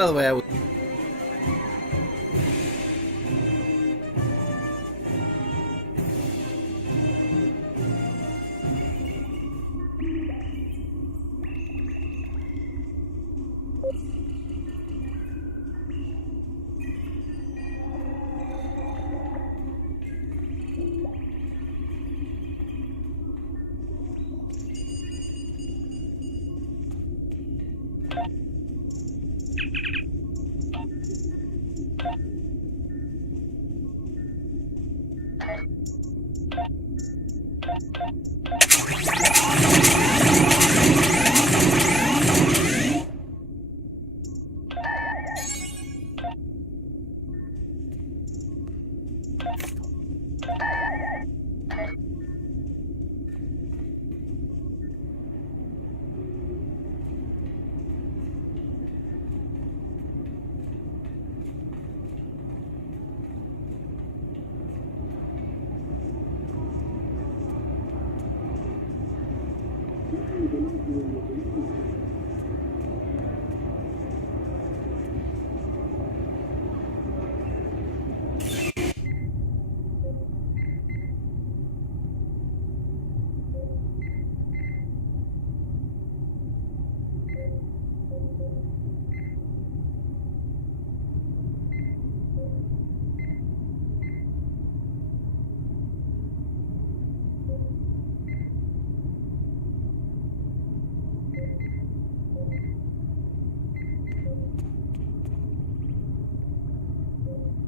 By the way, I was...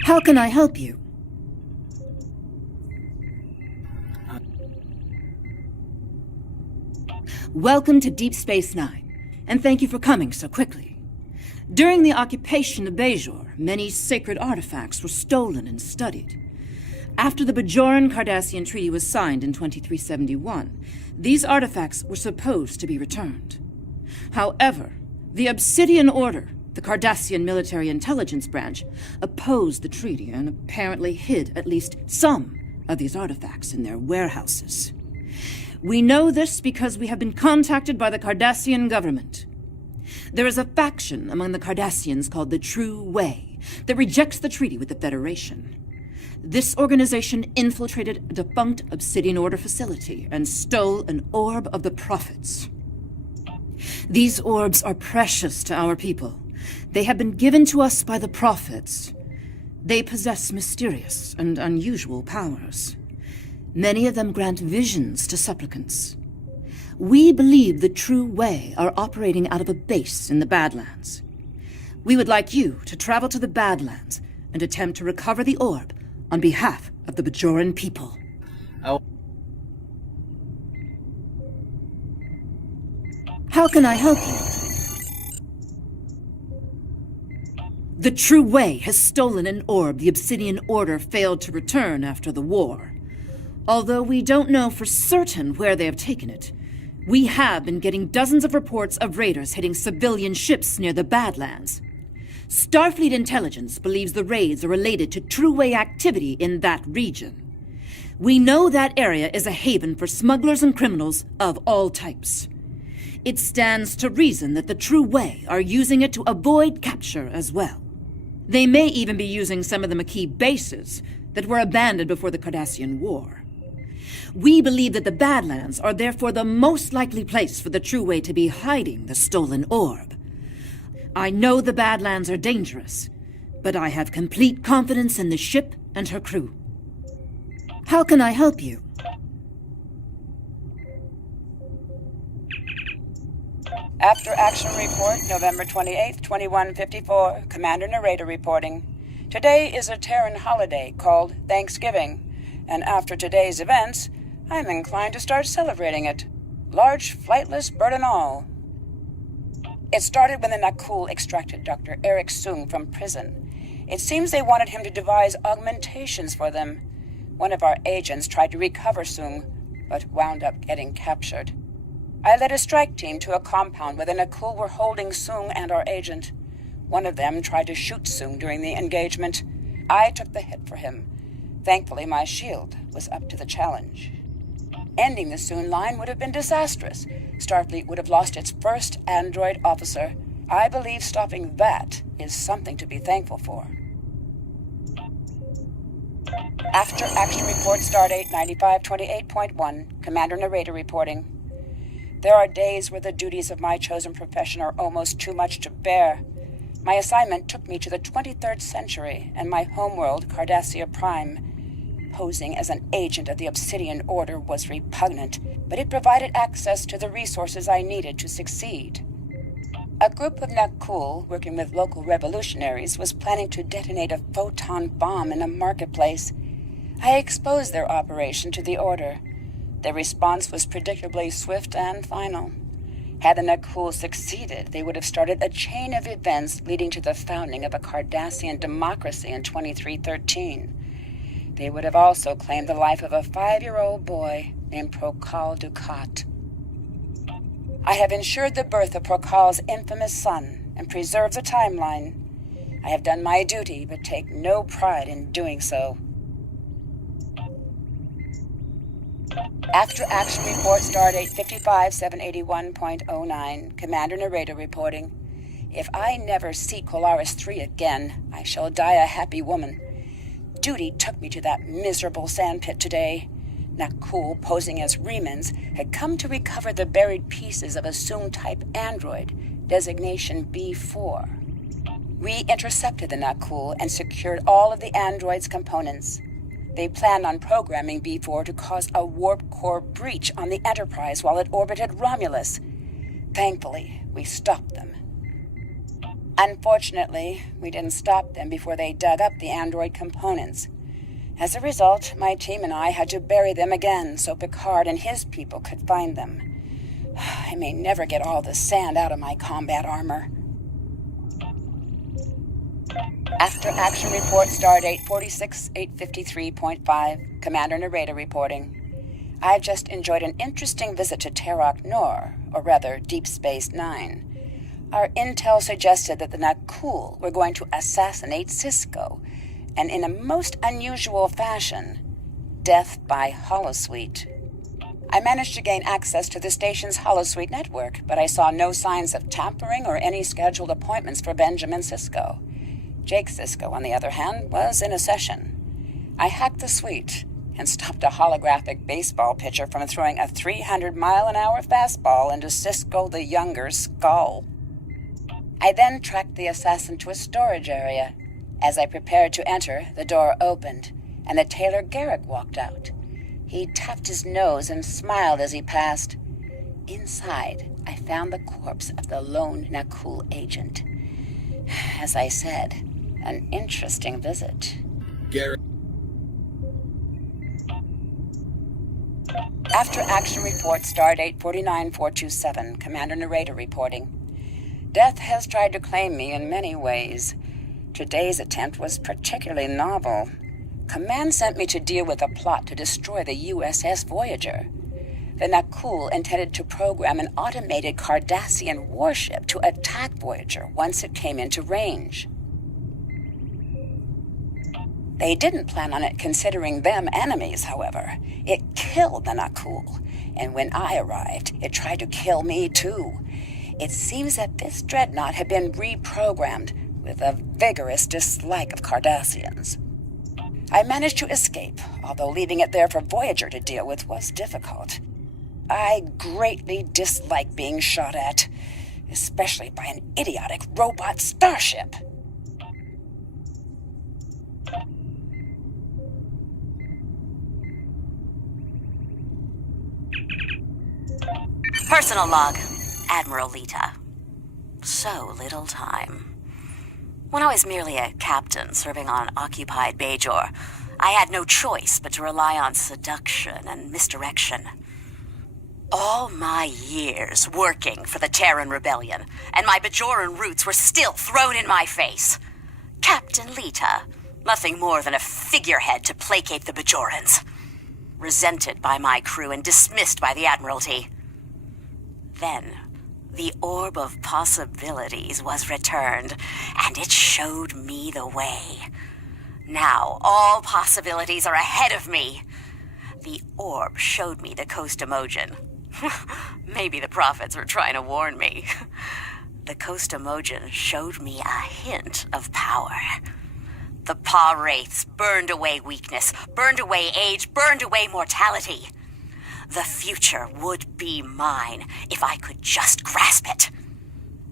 How can I help you? Welcome to Deep Space Nine, and thank you for coming so quickly. During the occupation of Bajor, many sacred artifacts were stolen and studied. After the Bajoran-Cardassian Treaty was signed in 2371, these artifacts were supposed to be returned. However, the Obsidian Order, the Cardassian military intelligence branch, opposed the treaty and apparently hid at least some of these artifacts in their warehouses. We know this because we have been contacted by the Cardassian government. There is a faction among the Cardassians called the True Way that rejects the treaty with the Federation. This organization infiltrated a defunct Obsidian Order facility and stole an orb of the prophets. These orbs are precious to our people. They have been given to us by the prophets. They possess mysterious and unusual powers. Many of them grant visions to supplicants. We believe the True Way are operating out of a base in the Badlands. We would like you to travel to the Badlands and attempt to recover the orb on behalf of the Bajoran people. How can I help you? The True Way has stolen an orb the Obsidian Order failed to return after the war. Although we don't know for certain where they have taken it, we have been getting dozens of reports of raiders hitting civilian ships near the Badlands. Starfleet intelligence believes the raids are related to True Way activity in that region. We know that area is a haven for smugglers and criminals of all types. It stands to reason that the True Way are using it to avoid capture as well. They may even be using some of the Maquis bases that were abandoned before the Cardassian War. We believe that the Badlands are therefore the most likely place for the True Way to be hiding the stolen orb. I know the Badlands are dangerous, but I have complete confidence in the ship and her crew. How can I help you? After Action Report, November 28th, 2154, Commander Narrator reporting. Today is a Terran holiday called Thanksgiving, and after today's events, I'm inclined to start celebrating it. Large, flightless bird and all. It started when the Nakul extracted Dr. Eric Soong from prison. It seems they wanted him to devise augmentations for them. One of our agents tried to recover Soong, but wound up getting captured. I led a strike team to a compound where the Nakul were holding Soong and our agent. One of them tried to shoot Soong during the engagement. I took the hit for him. Thankfully, my shield was up to the challenge. Ending the Soong line would have been disastrous. Starfleet would have lost its first android officer. I believe stopping that is something to be thankful for. After Action Report Stardate 9528.1, Commander Narrator reporting. There are days where the duties of my chosen profession are almost too much to bear. My assignment took me to the 23rd century and my homeworld, Cardassia Prime. Posing as an agent of the Obsidian Order was repugnant, but it provided access to the resources I needed to succeed. A group of Nakul, working with local revolutionaries, was planning to detonate a photon bomb in a marketplace. I exposed their operation to the Order. Their response was predictably swift and final. Had the Nakul succeeded, they would have started a chain of events leading to the founding of a Cardassian democracy in 2313. They would have also claimed the life of a 5-year-old boy named Prokal Dukat. I have ensured the birth of Prokal's infamous son and preserved the timeline. I have done my duty, but take no pride in doing so. After Action Report Stardate 55781.09, Commander Narrator reporting. If I never see Colaris 3 again, I shall die a happy woman. Duty took me to that miserable sandpit today. Nakul, posing as Remans, had come to recover the buried pieces of a Soong-type android, designation B4. We intercepted the Nakul and secured all of the android's components. They planned on programming B4 to cause a warp core breach on the Enterprise while it orbited Romulus. Thankfully, we stopped them. Unfortunately, we didn't stop them before they dug up the android components. As a result, my team and I had to bury them again so Picard and his people could find them. I may never get all the sand out of my combat armor. After Action Report Stardate 46853.5, Commander Narrator reporting. I've just enjoyed an interesting visit to Terok Nor, or rather Deep Space Nine. Our intel suggested that the Nakul were going to assassinate Cisco, and in a most unusual fashion, death by holosuite. I managed to gain access to the station's holosuite network, but I saw no signs of tampering or any scheduled appointments for Benjamin Sisko. Jake Sisko, on the other hand, was in a session. I hacked the suite and stopped a holographic baseball pitcher from throwing a 300-mile-an-hour fastball into Sisko the Younger's skull. I then tracked the assassin to a storage area. As I prepared to enter, the door opened, and the Tailor Garrick walked out. He tapped his nose and smiled as he passed. Inside, I found the corpse of the lone Nakul agent. As I said, an interesting visit. Garrick. After Action Report Stardate 49427, Commander Narrator reporting. Death has tried to claim me in many ways. Today's attempt was particularly novel. Command sent me to deal with a plot to destroy the USS Voyager. The Nakul intended to program an automated Cardassian warship to attack Voyager once it came into range. They didn't plan on it considering them enemies, however. It killed the Nakul, and when I arrived, it tried to kill me too. It seems that this dreadnought had been reprogrammed with a vigorous dislike of Cardassians. I managed to escape, although leaving it there for Voyager to deal with was difficult. I greatly dislike being shot at, especially by an idiotic robot starship. Personal log, Admiral Lita. So little time. When I was merely a captain serving on occupied Bajor, I had no choice but to rely on seduction and misdirection. All my years working for the Terran Rebellion, and my Bajoran roots were still thrown in my face. Captain Lita, nothing more than a figurehead to placate the Bajorans. Resented by my crew and dismissed by the Admiralty. Then, the Orb of Possibilities was returned, and it showed me the way. Now, all possibilities are ahead of me. The orb showed me the Coast Emojin. Maybe the prophets were trying to warn me. the Costamojan showed me a hint of power. The paw wraiths burned away weakness, burned away age, burned away mortality. The future would be mine if I could just grasp it.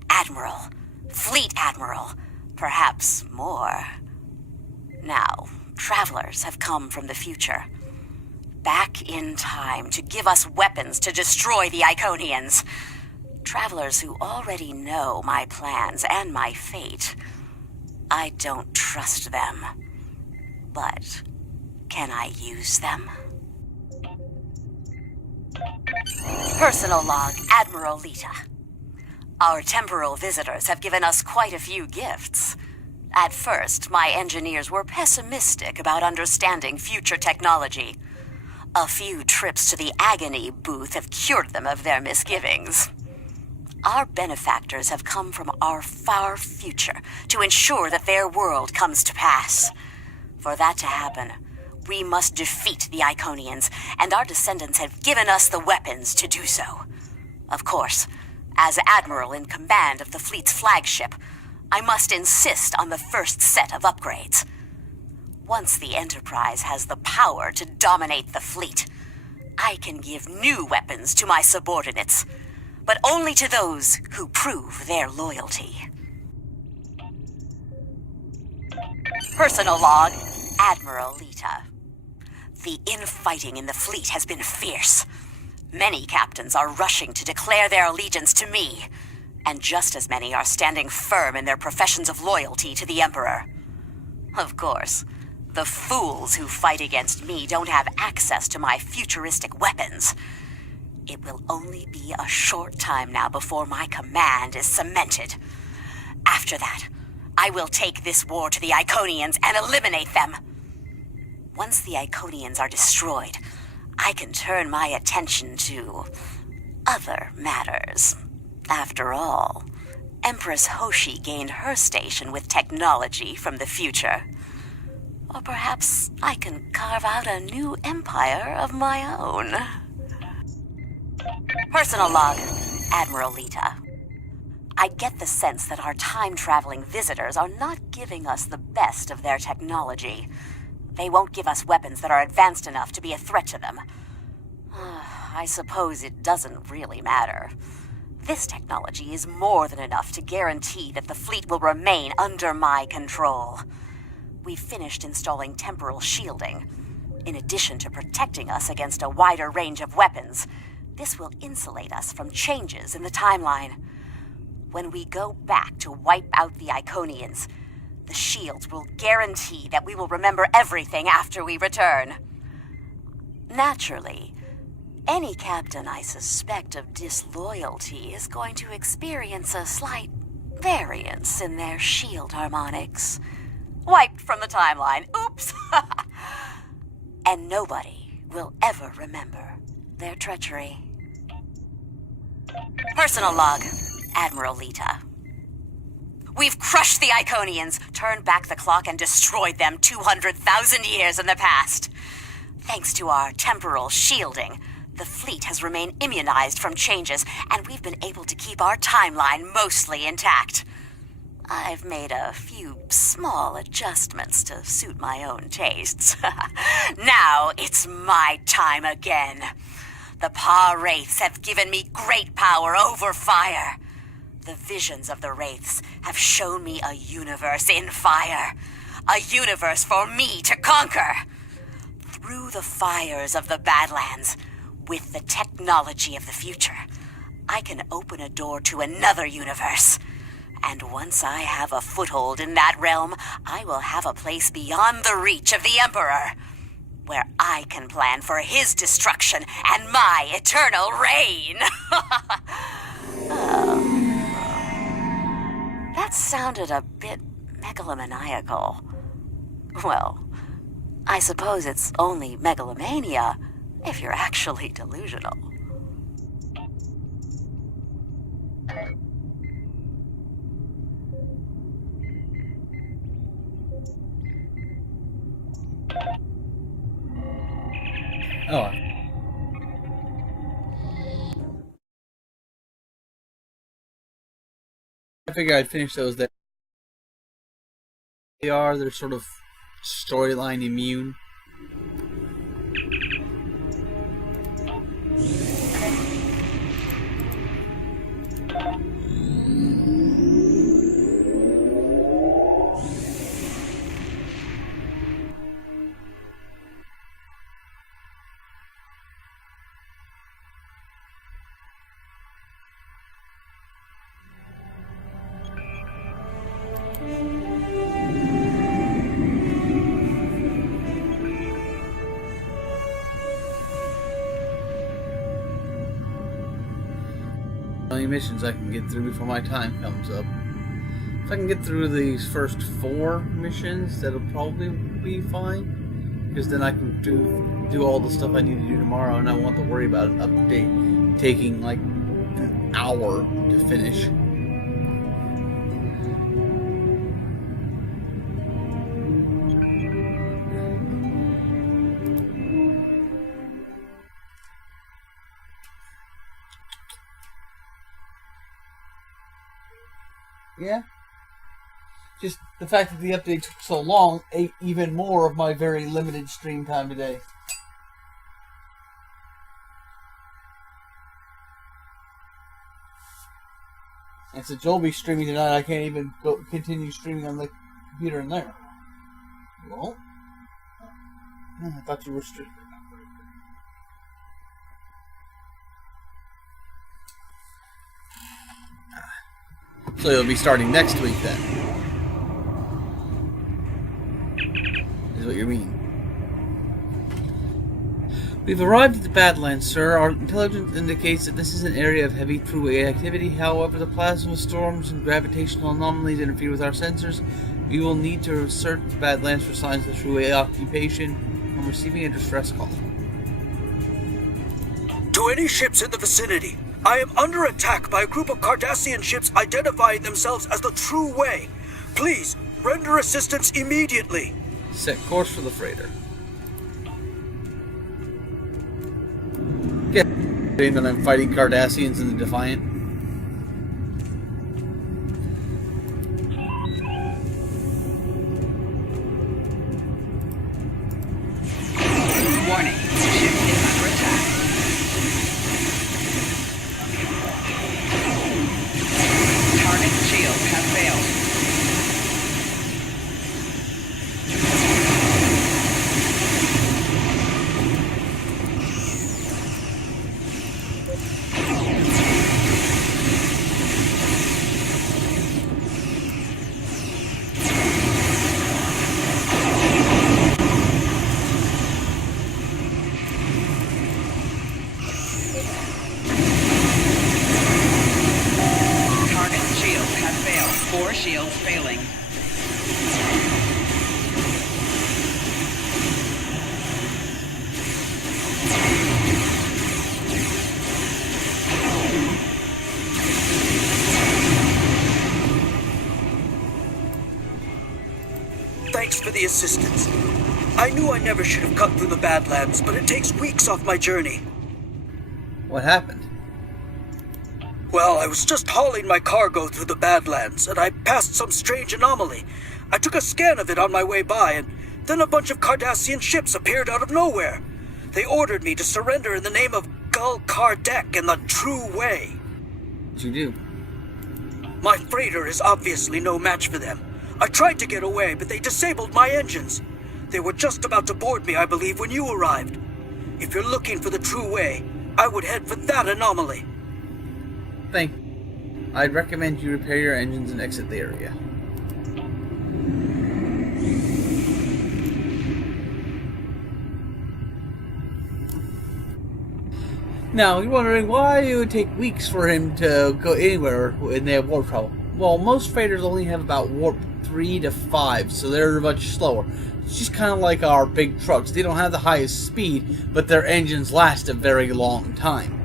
Admiral, Fleet Admiral, perhaps more. Now, travelers have come from the future, back in time to give us weapons to destroy the Iconians. Travelers who already know my plans and my fate. I don't trust them. But can I use them? Personal log, Admiral Lita. Our temporal visitors have given us quite a few gifts. At first, my engineers were pessimistic about understanding future technology. A few trips to the agony booth have cured them of their misgivings. Our benefactors have come from our far future to ensure that their world comes to pass. For that to happen, we must defeat the Iconians, and our descendants have given us the weapons to do so. Of course, as Admiral in command of the fleet's flagship, I must insist on the first set of upgrades. Once the Enterprise has the power to dominate the fleet, I can give new weapons to my subordinates, but only to those who prove their loyalty. Personal log, Admiral Lita. The infighting in the fleet has been fierce. Many captains are rushing to declare their allegiance to me, and just as many are standing firm in their professions of loyalty to the Emperor. Of course, the fools who fight against me don't have access to my futuristic weapons. It will only be a short time now before my command is cemented. After that, I will take this war to the Iconians and eliminate them. Once the Iconians are destroyed, I can turn my attention to other matters. After all, Empress Hoshi gained her station with technology from the future. Or perhaps I can carve out a new empire of my own. Personal log, Admiral Lita. I get the sense that our time-traveling visitors are not giving us the best of their technology. They won't give us weapons that are advanced enough to be a threat to them. I suppose it doesn't really matter. This technology is more than enough to guarantee that the fleet will remain under my control. We've finished installing temporal shielding. In addition to protecting us against a wider range of weapons, this will insulate us from changes in the timeline. When we go back to wipe out the Iconians, the shields will guarantee that we will remember everything after we return. Naturally, any captain I suspect of disloyalty is going to experience a slight variance in their shield harmonics. Wiped from the timeline. Oops! And nobody will ever remember their treachery. Personal log, Admiral Lita. We've crushed the Iconians, turned back the clock, and destroyed them 200,000 years in the past. Thanks to our temporal shielding, the fleet has remained immunized from changes, and we've been able to keep our timeline mostly intact. I've made a few small adjustments to suit my own tastes. Now it's my time again. The Paw Wraiths have given me great power over fire. The visions of the Wraiths have shown me a universe in fire. A universe for me to conquer. Through the fires of the Badlands, with the technology of the future, I can open a door to another universe. And once I have a foothold in that realm, I will have a place beyond the reach of the Emperor, where I can plan for his destruction and my eternal reign. That sounded a bit megalomaniacal. Well, I suppose it's only megalomania if you're actually delusional. Oh, I figure I'd finish those there. They're sort of storyline immune. Only missions I can get through before my time comes up. If I can get through these first 4 missions, that'll probably be fine. Because then I can do all the stuff I need to do tomorrow, and I won't have to worry about an update taking like an hour to finish. Yeah. Just the fact that the update took so long ate even more of my very limited stream time today. And since you'll be streaming tonight, I can't even continue streaming on the computer in there. Well, I thought you were streaming. So you'll be starting next week then, is what you mean. We've arrived at the Badlands, sir. Our intelligence indicates that this is an area of heavy throughway activity. However, the plasma storms and gravitational anomalies interfere with our sensors. We will need to search the Badlands for signs of throughway occupation. I'm receiving a distress call. To any ships in the vicinity, I am under attack by a group of Cardassian ships identifying themselves as the True Way. Please, render assistance immediately. Set course for the freighter. Getting that I'm fighting Cardassians in the Defiant. Warning, ship is under attack. Target shield has failed. Target shield has failed. 4 shields failing. Thanks for the assistance. I knew I never should have cut through the Badlands, but it takes weeks off my journey. What happened? Well, I was just hauling my cargo through the Badlands, and I passed some strange anomaly. I took a scan of it on my way by, and then a bunch of Cardassian ships appeared out of nowhere. They ordered me to surrender in the name of Gul Kardec and the True Way. What'd you do? My freighter is obviously no match for them. I tried to get away, but they disabled my engines. They were just about to board me, I believe, when you arrived. If you're looking for the True Way, I would head for that anomaly. Thank you. I'd recommend you repair your engines and exit the area. Now, you're wondering why it would take weeks for him to go anywhere when they have warp travel. Well, most freighters only have about warp 3 to 5, so they're much slower. It's just kind of like our big trucks. They don't have the highest speed, but their engines last a very long time.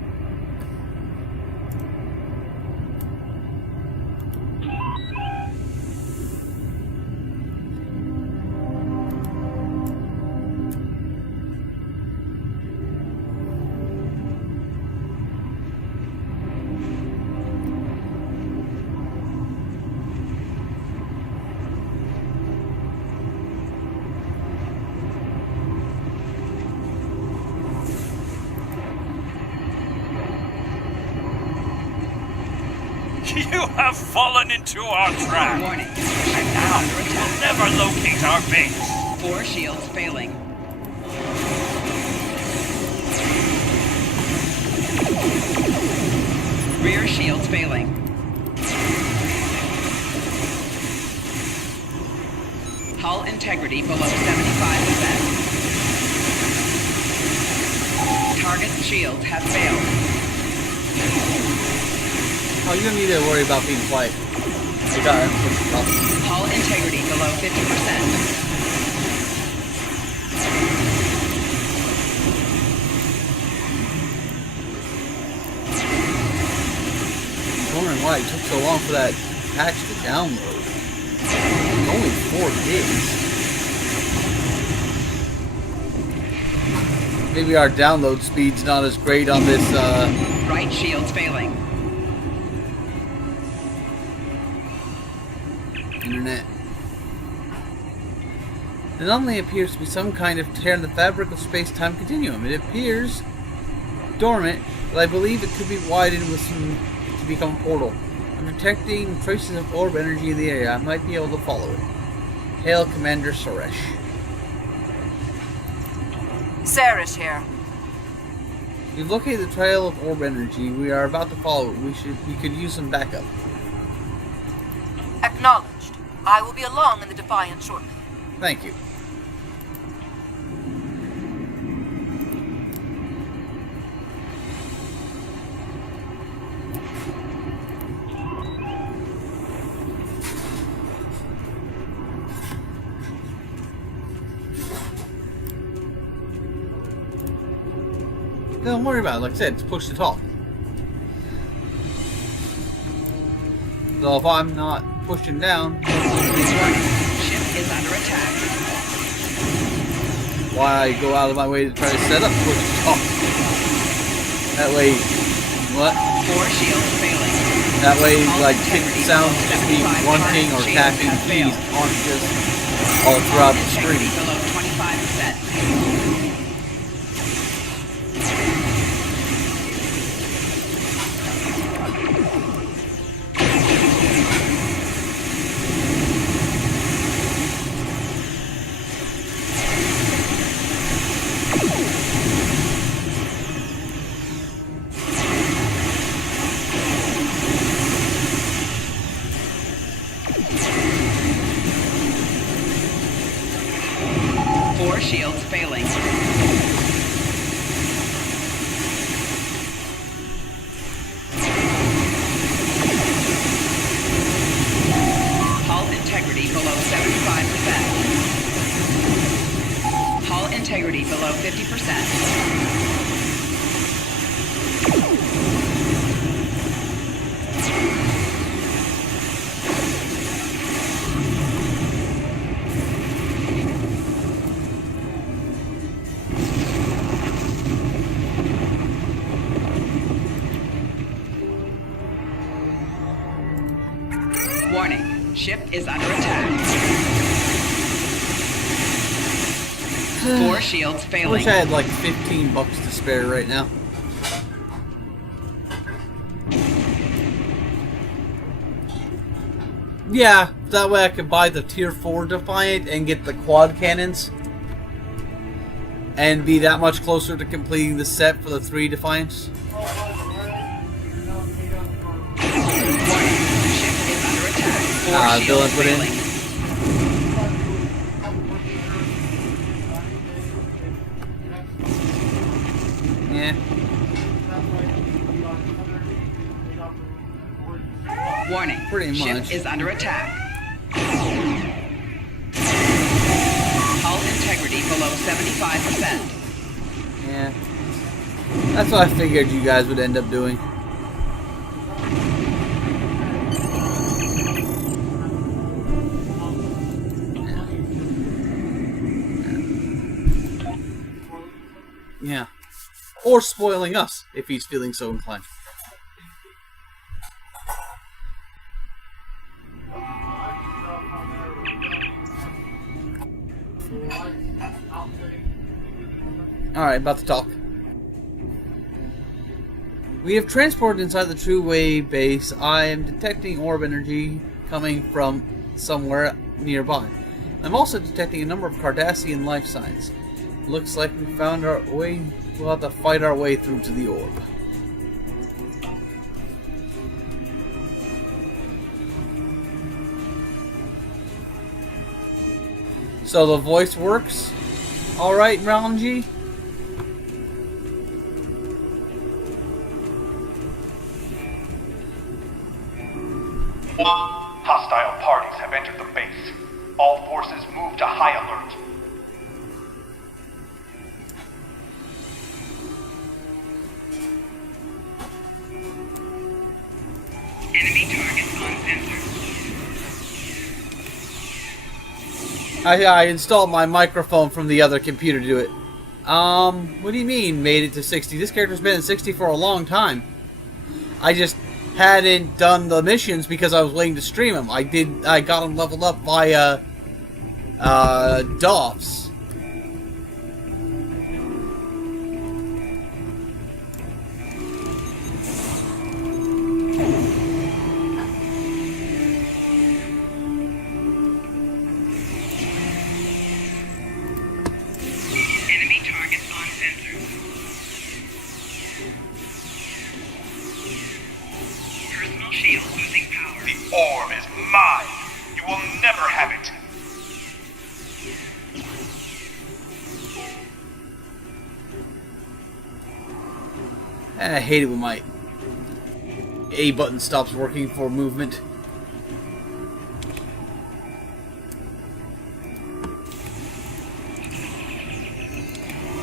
You have fallen into our trap. Warning. And now we'll never locate our base. 4 shields failing. Rear shields failing. Hull integrity below 75%. Target shields have failed. Oh, you don't need to worry about being quiet. I got it. Hull integrity below 50%. I'm wondering why it took so long for that patch to download. It's only 4 gigs. Maybe our download speed's not as great on this, Right shield's failing. internet. It only appears to be some kind of tear in the fabric of space-time continuum. It appears dormant, but I believe it could be widened with some to become a portal. I'm detecting traces of orb energy in the area. I might be able to follow it. Hail, Commander Suresh. Sarah's here. We've located the trail of orb energy. We are about to follow it. We could use some backup. Acknowledged. I will be along in the Defiant shortly. Thank you. Don't worry about it. Like I said, it's push to talk. So if I'm not pushing down, Ship is under attack. why I go out of my way to try to set up push to talk? That way, what? 4 shields failing. That way, like, sounds just be grunting or tapping keys aren't just all throughout the Integrity screen. below 25%. Four shields failing. Hull integrity below 75%. Hull integrity below 50%. Warning, ship is under attack. 4 shields I failing. wish I had like $15 to spare right now. Yeah, that way I could buy the Tier 4 Defiant and get the quad cannons. And be that much closer to completing the set for the 3 Defiants. Warning, ship is under attack. 4 Villain shields put in. failing. Yeah. Warning, Pretty ship much. is under attack. Hull integrity below 75%. Yeah. That's what I figured you guys would end up doing. Yeah. Or spoiling us, if he's feeling so inclined. Alright, about to talk. We have transported inside the True Wave base. I am detecting orb energy coming from somewhere nearby. I'm also detecting a number of Cardassian life signs. Looks like we found our way. We'll have to fight our way through to the orb. So the voice works? Alright, Ranji? Hostile parties have entered the base. All forces move to high alert. Enemy targets on sensor. I installed my microphone from the other computer to do it. What do you mean made it to 60? This character's been at 60 for a long time. I just hadn't done the missions because I was waiting to stream them. I got them leveled up via DOFs. Enemy targets on sensor. Personal shield losing power. The orb is mine. You will never have it. I hate it when my A button stops working for movement.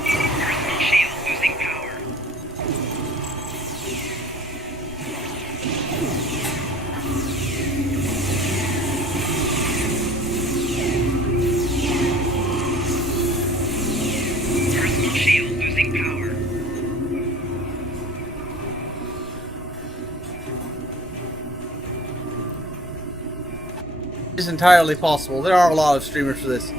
Personal shield losing power. Personal shield losing power. It's entirely possible. There are a lot of streamers for this.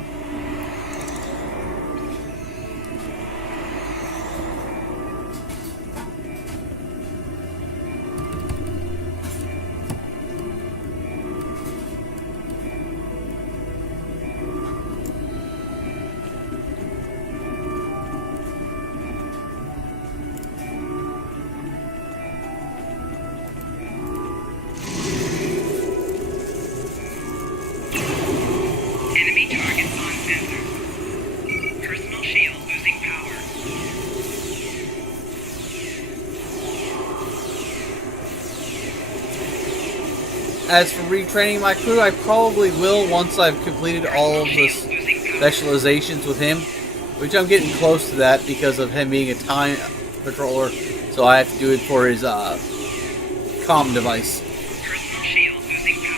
Enemy targets on sensor. Personal shield losing power. As for retraining my crew, I probably will once I've completed all of the specializations with him, which I'm getting close to that because of him being a time patroller, so I have to do it for his comm device. Personal shield losing power.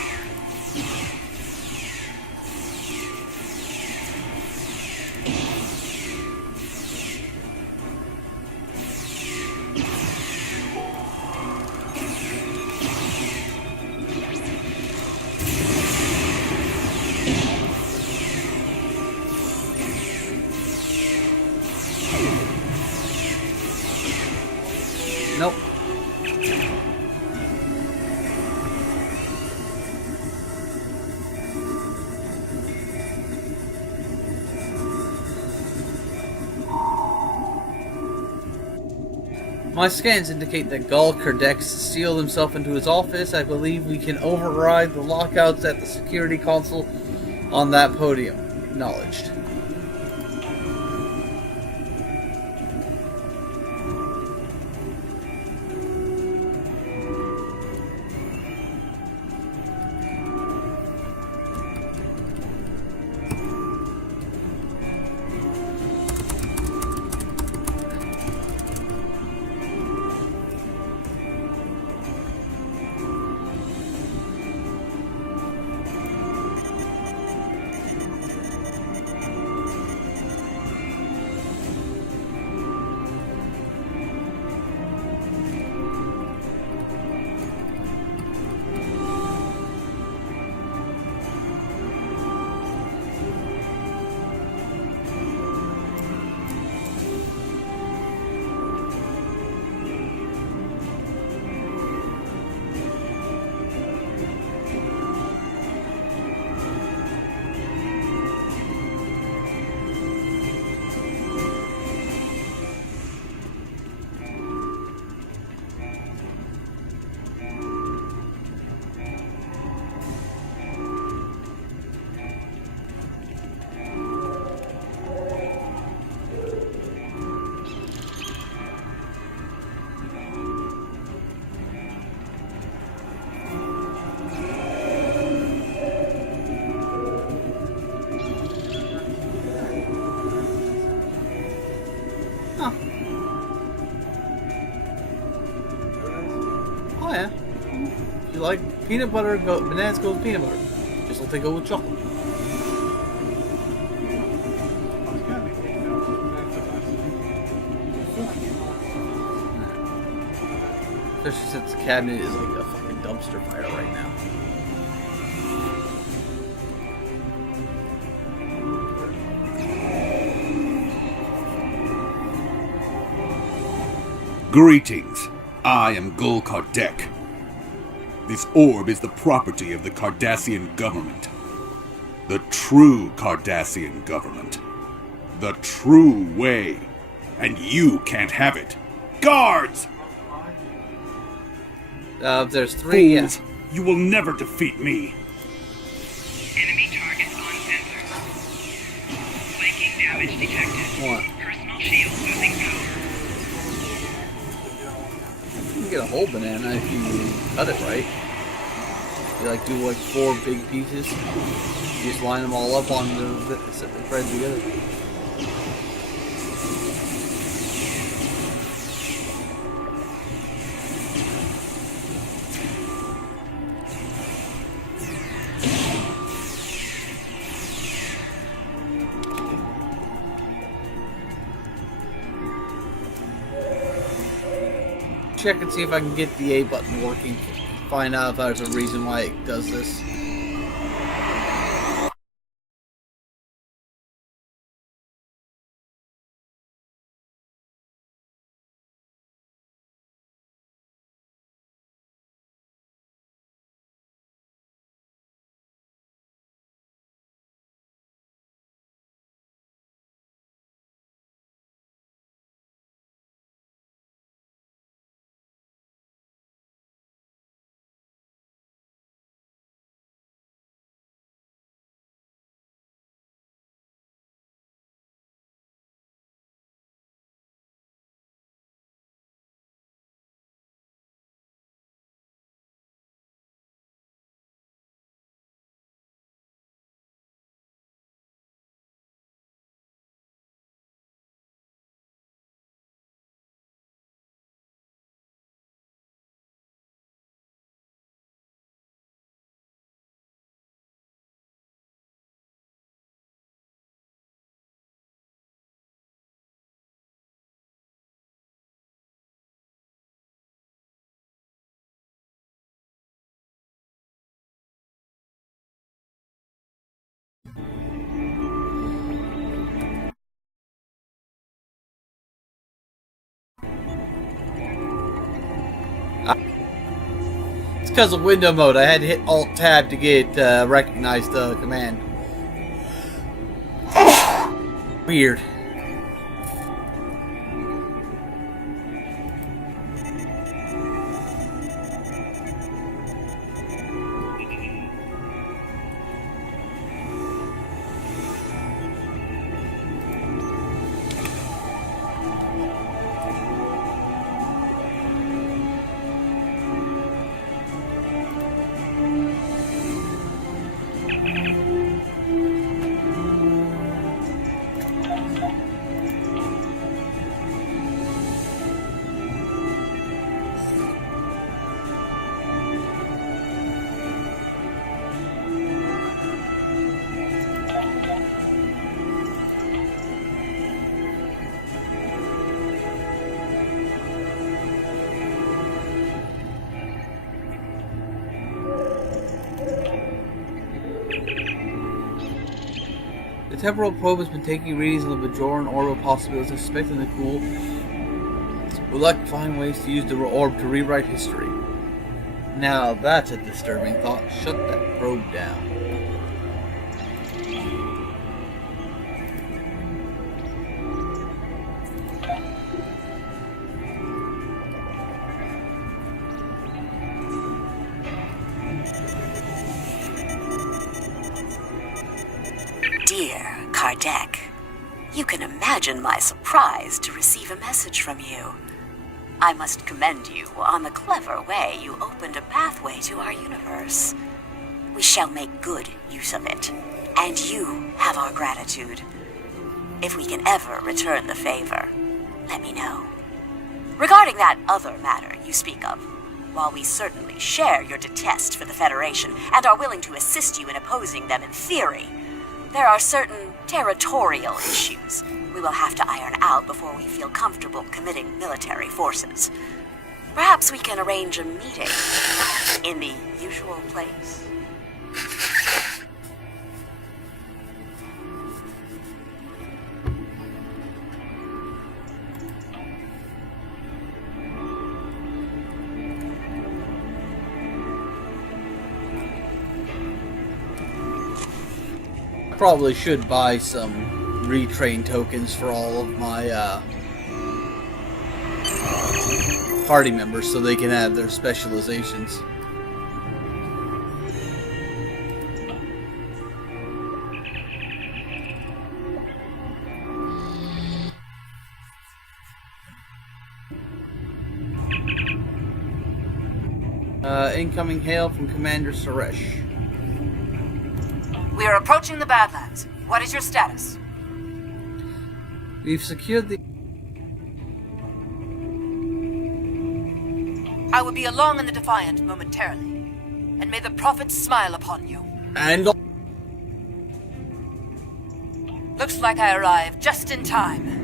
Nope. My scans indicate that Gul Kurdex sealed himself into his office. I believe we can override the lockouts at the security console on that podium. Acknowledged. Huh. Oh yeah. If you like peanut butter, bananas go with peanut butter. Just like they go with chocolate. Especially since the cabinet is like a fucking dumpster fire right now. Greetings. I am Gul Kardec. This orb is the property of the Cardassian government. The true Cardassian government. The true way. And you can't have it. Guards! There's three, Fools, you will never defeat me. Enemy targets on sensor. Flanking damage detected. What? Personal shield losing power. You can get a whole banana if you cut it right. You like do like 4 big pieces. You just line them all up on the bread together. Check and see if I can get the A button working. Find out if there's a reason why it does this. It's because of window mode. I had to hit Alt Tab to get recognize the command. Weird. The temporal probe has been taking readings on the Bajoran orb possibilities, expecting the cool. Would like to find ways to use the orb to rewrite history. Now that's a disturbing thought. Shut that probe down. Dear Kardec, you can imagine my surprise to receive a message from you. I must commend you on the clever way you opened a pathway to our universe. We shall make good use of it, and you have our gratitude. If we can ever return the favor, let me Regarding that other matter you speak of, while we certainly share your detest for the Federation and are willing to assist you in opposing them in theory, there are certain territorial issues we will have to iron out before we feel comfortable committing military forces. Perhaps we can arrange a meeting in the usual place. Probably should buy some retrain tokens for all of my party members so they can have their specializations. Incoming hail from Commander Suresh. We are approaching the Badlands. What is your status? We've secured the... I will be along in the Defiant momentarily. And may the Prophet smile upon you. And... Looks like I arrived just in time.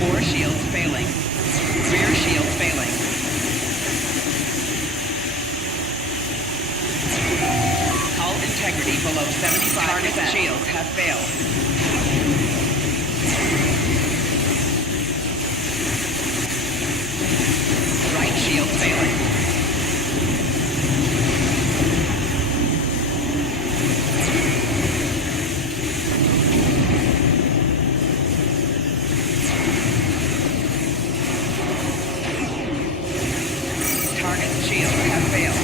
Four shields failing. Rear shield failing. Hull integrity below 75%. Target shields have failed. Right shield failing. Target shields have failed.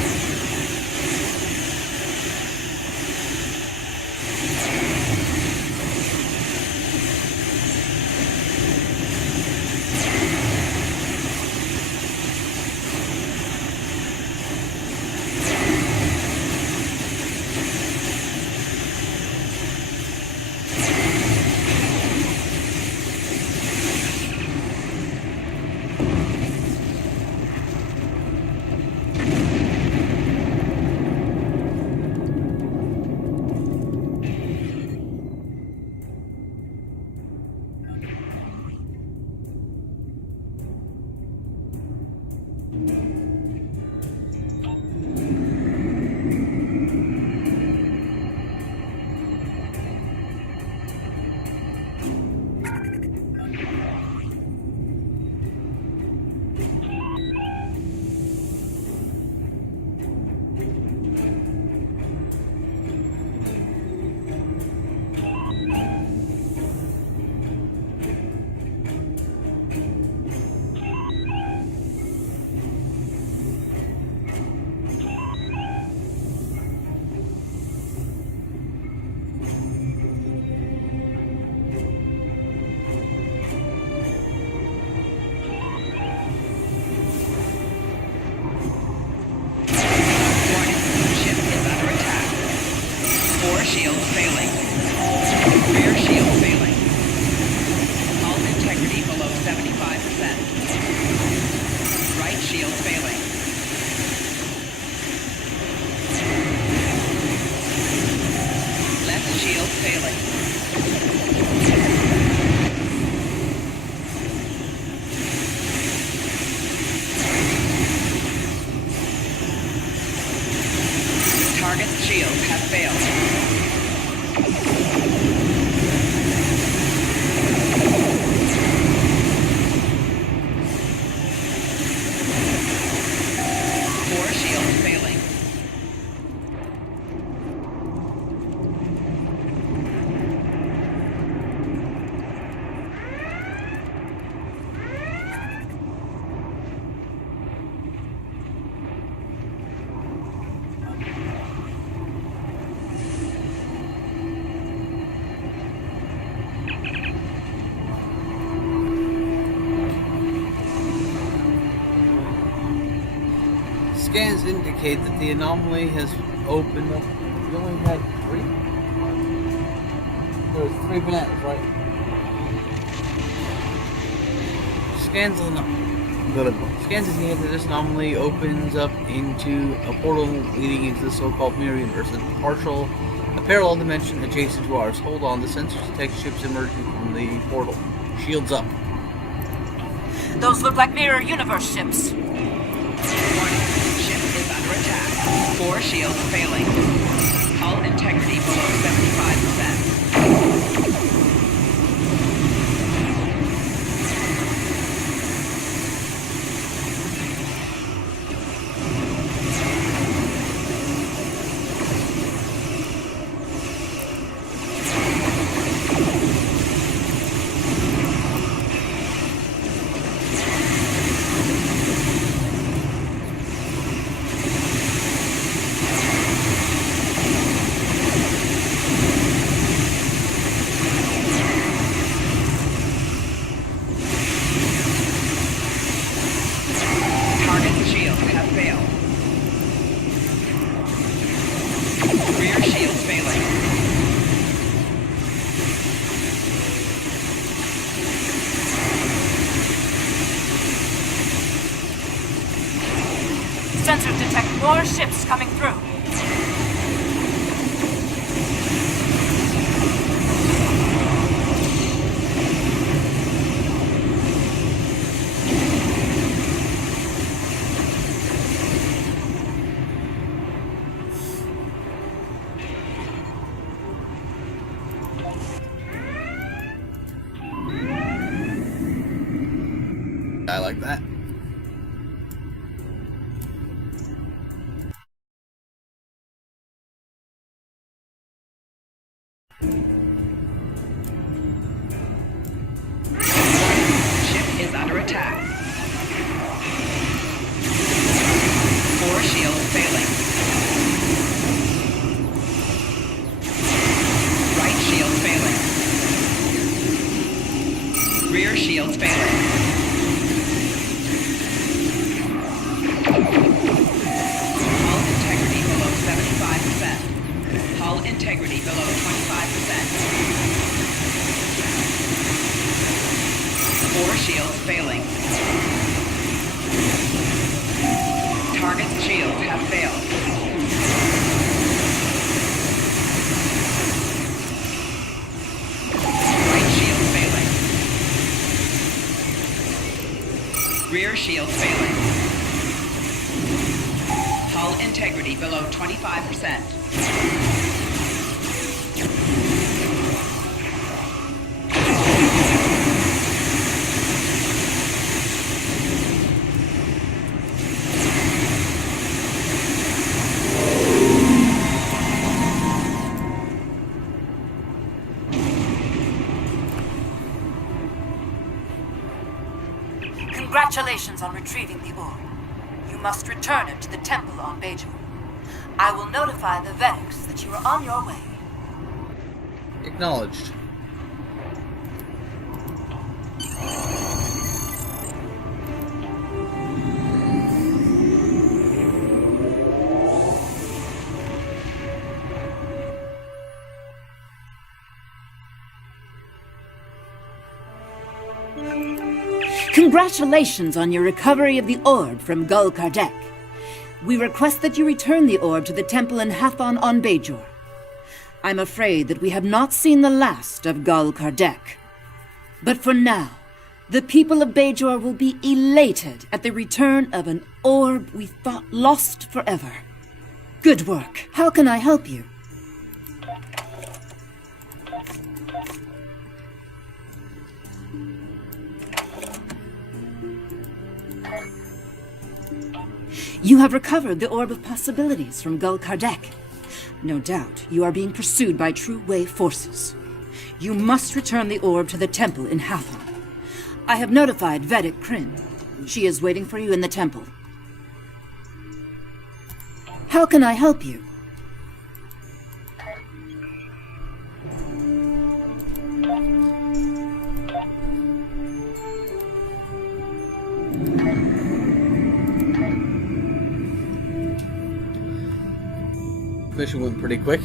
Shield failing. Rear shield failing. Hull integrity below 75%. Right shield failing. Left shield failing. Target shields have failed. Four shields failing. Scans indicate that the anomaly has opened up. You only had 3? There was 3 bananas, right? Scans indicate that this anomaly opens up into a portal leading into the so-called mirror universe, a parallel dimension adjacent to ours. Hold on, the sensors detect ships emerging from the portal. Shields up. Those look like mirror universe ships. Warning. Ship is under attack. 4 shields failing. Hull integrity below 75%. Rear shields failing. Sensors detect more ships coming through. I like that. Ship is under attack. 4 shields failing. Right shield failing. Rear shields failing. Hull integrity below 75%. Hull integrity below 25%. 4 shields failing. Target's shields have failed. Right shield failing. Rear shield failing. Hull integrity below 25%. Congratulations on retrieving the orb. You must return it to the temple on Bajor. I will notify the Vedics that you are on your way. Acknowledged. Congratulations on your recovery of the orb from Gul Kardec. We request that you return the orb to the temple in Hathon on Bajor. I'm afraid that we have not seen the last of Gul Kardec. But for now, the people of Bajor will be elated at the return of an orb we thought lost forever. Good work. How can I help you? You have recovered the Orb of Possibilities from Gul Kardec. No doubt you are being pursued by True Wave forces. You must return the orb to the temple in Hathor. I have notified Vedic Kryn. She is waiting for you in the temple. How can I help you? Mission went pretty quick.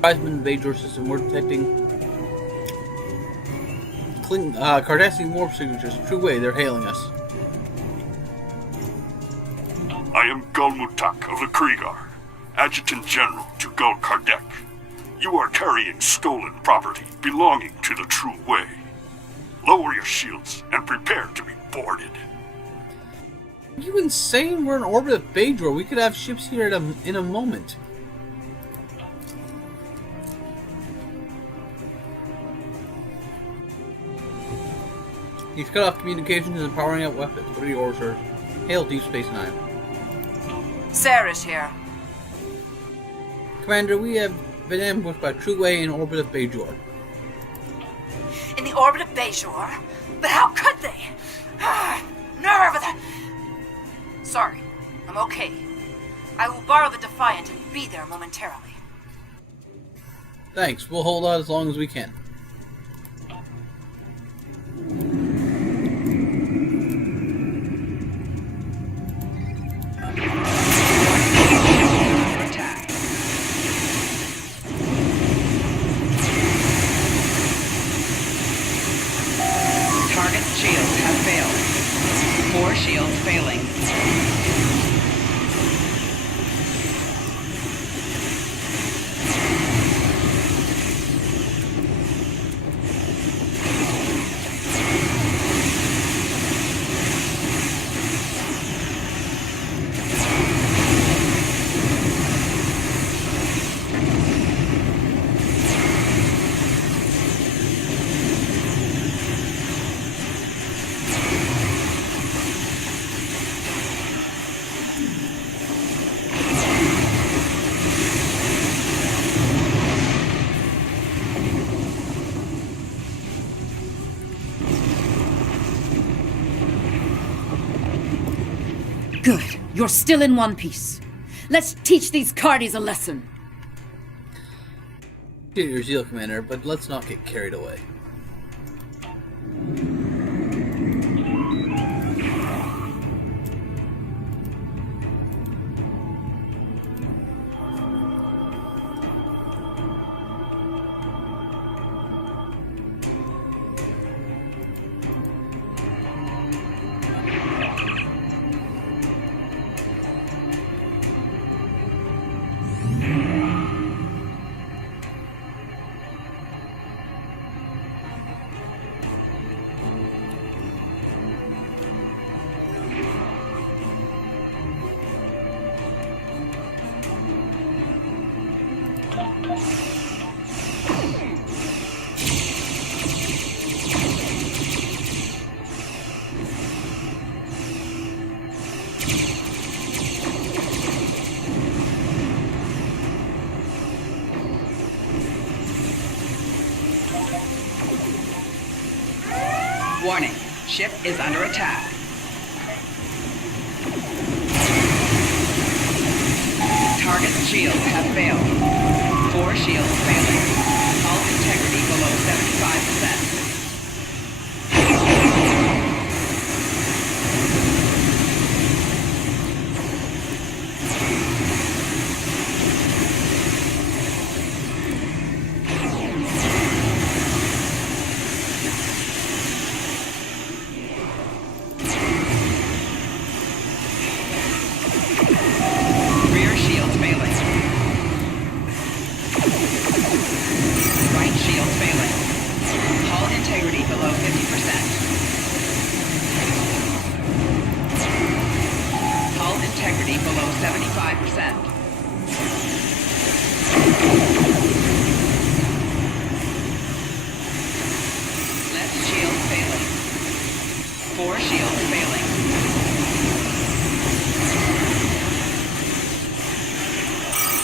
Tribesman Bajor system, we're detecting Cardassian warp signatures. True way, they're hailing us. I am Gulmutak of the Kriegar, Adjutant General to Gul Kardec. You are carrying stolen property belonging to the True Way. Lower your shields and prepare to be boarded. Are you insane? We're in orbit of Bajor. We could have ships here in a moment. He's cut off communications and powering up weapons. What are your orders, sir? Hail Deep Space Nine. Sarah's here. Commander, we have been ambushed by True Way in orbit of Bajor. In the orbit of Bajor? But how could they? Nerve of the... Sorry, I'm okay. I will borrow the Defiant and be there momentarily. Thanks, we'll hold out as long as we can. Target shields have failed. 4 shields failing. Good. You're still in one piece. Let's teach these Cardis a lesson. Get your zeal, Commander, but let's not get carried away. Warning, ship is under attack. Target's shields have failed. 4 shields failing. Hull integrity below 75%. Rear shields failing. Right shields failing. Hull integrity below 50%. Hull integrity below 75%. Left shield failing. 4 shields failing.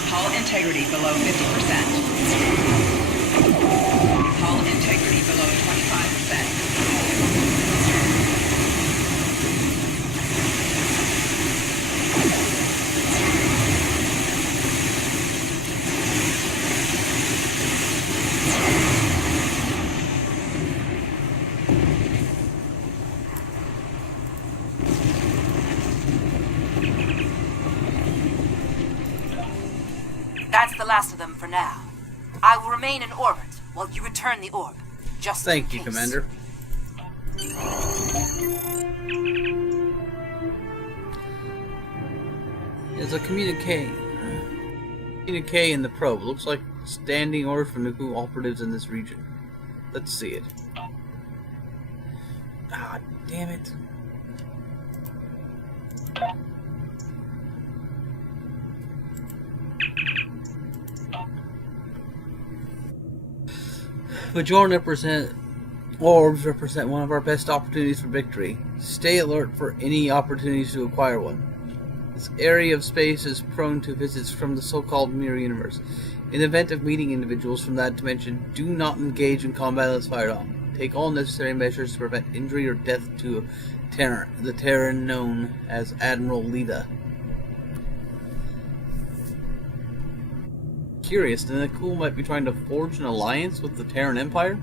Hull integrity below 50%. Hull integrity below 25%. That's the last of them for now. I will remain in orbit while you return the orb. Just Thank in you, case. Commander. There's a communique. Communique in the probe. Looks like standing orders for nuclear operatives in this region. Let's see it. Ah, damn it. Orbs represent one of our best opportunities for victory. Stay alert for any opportunities to acquire one. This area of space is prone to visits from the so-called mirror universe. In the event of meeting individuals from that dimension, do not engage in combat unless fired on. Take all necessary measures to prevent injury or death to the Terran known as Admiral Lita. Curious, then the Cool might be trying to forge an alliance with the Terran Empire?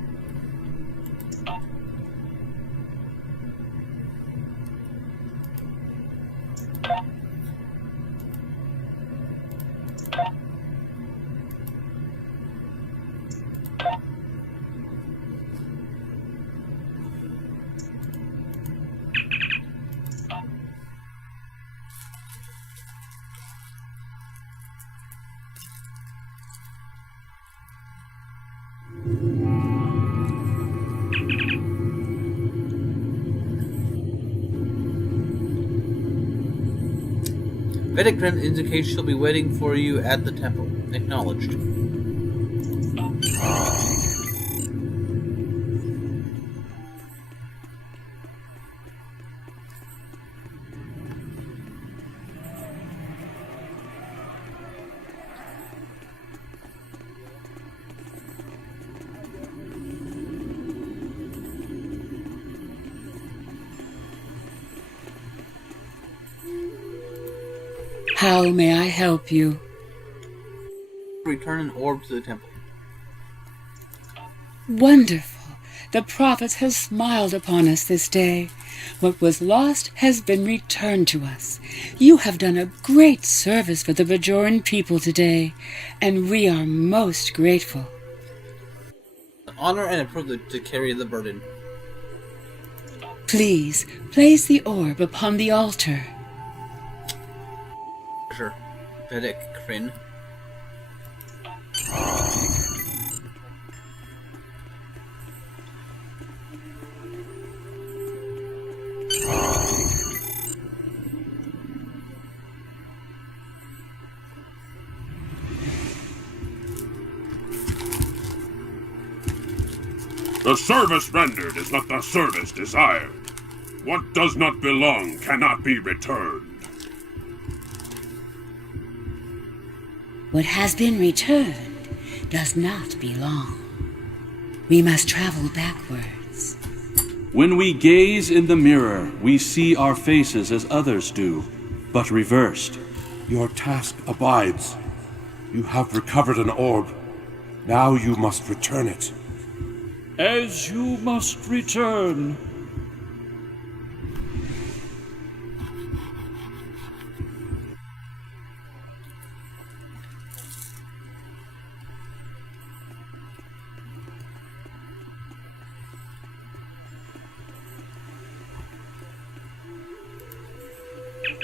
Vedicrin indicates she'll be waiting for you at the temple. Acknowledged. How may I help you? Return an orb to the temple. Wonderful. The Prophet has smiled upon us this day. What was lost has been returned to us. You have done a great service for the Bajoran people today, and we are most grateful. An honor and a privilege to carry the burden. Please, place the orb upon the altar. Sure. Vedicrin. The service rendered is not the service desired. What does not belong cannot be returned. What has been returned does not belong. We must travel backwards. When we gaze in the mirror, we see our faces as others do, but reversed. Your task abides. You have recovered an orb. Now you must return it. As you must return.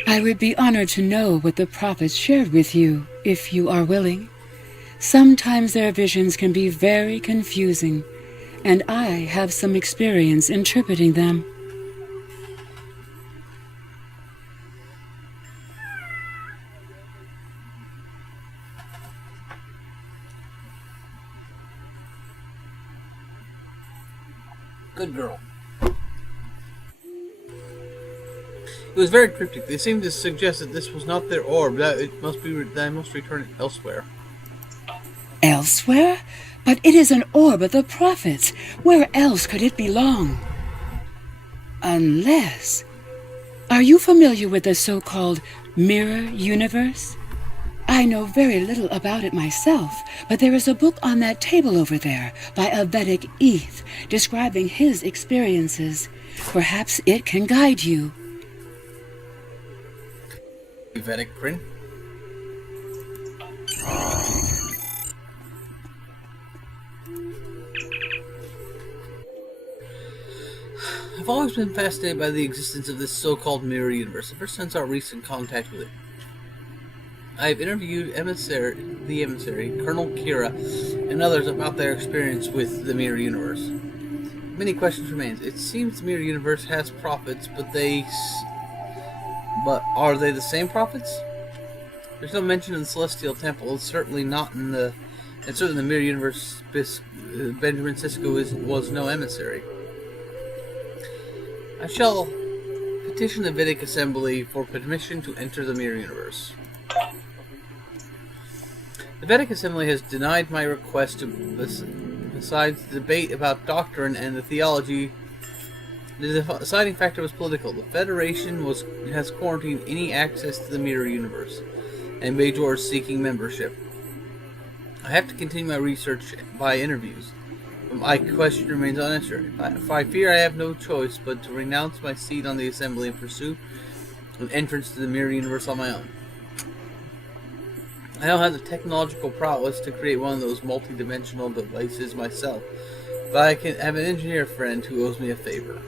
I would be honored to know what the prophets shared with you, if you are willing. Sometimes their visions can be very confusing, and I have some experience interpreting them. Good girl. It was very cryptic. They seemed to suggest that this was not their orb, that it must be that I must return it elsewhere. Elsewhere? But it is an orb of the prophets. Where else could it belong? Unless... Are you familiar with the so-called mirror universe? I know very little about it myself, but there is a book on that table over there by a Vedic Eth describing his experiences. Perhaps it can guide you. Vedic grin. I've always been fascinated by the existence of this so-called mirror universe, ever since our recent contact with it. I have interviewed the emissary, Colonel Kira, and others about their experience with the mirror universe. Many questions remain. It seems the mirror universe has prophets, but are they the same prophets? There's no mention in the Celestial Temple. It's certainly not in the... And certainly in the mirror universe, Benjamin Sisko was no emissary. I shall petition the Vedic Assembly for permission to enter the mirror universe. The Vedic Assembly has denied my request besides the debate about doctrine and the theology. The deciding factor was political. The Federation has quarantined any access to the mirror universe, and Bajor is seeking membership. I have to continue my research by interviews. My question remains unanswered. I fear I have no choice but to renounce my seat on the Assembly and pursue an entrance to the mirror universe on my own. I don't have the technological prowess to create one of those multi-dimensional devices myself, but I can have an engineer friend who owes me a favor.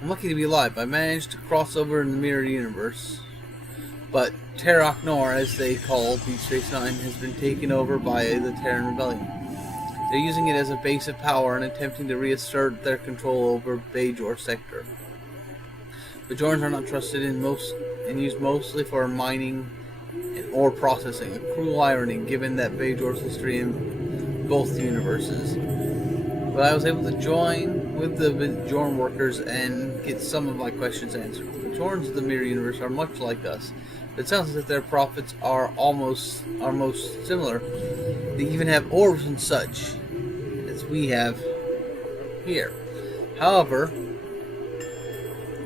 I'm lucky to be alive. I managed to cross over in the mirror universe, but Terok Nor, as they call Deep Space Nine, has been taken over by the Terran Rebellion. They're using it as a base of power and attempting to reassert their control over Bajor sector. Bajorans are not trusted and used mostly for mining and ore processing. A cruel irony, given that Bajor's history in both universes. But I was able to join with the Bajoran workers and get some of my questions answered. The Bajorans of the mirror universe are much like us. It sounds as if their prophets are most similar. They even have orbs and such, as we have here. However,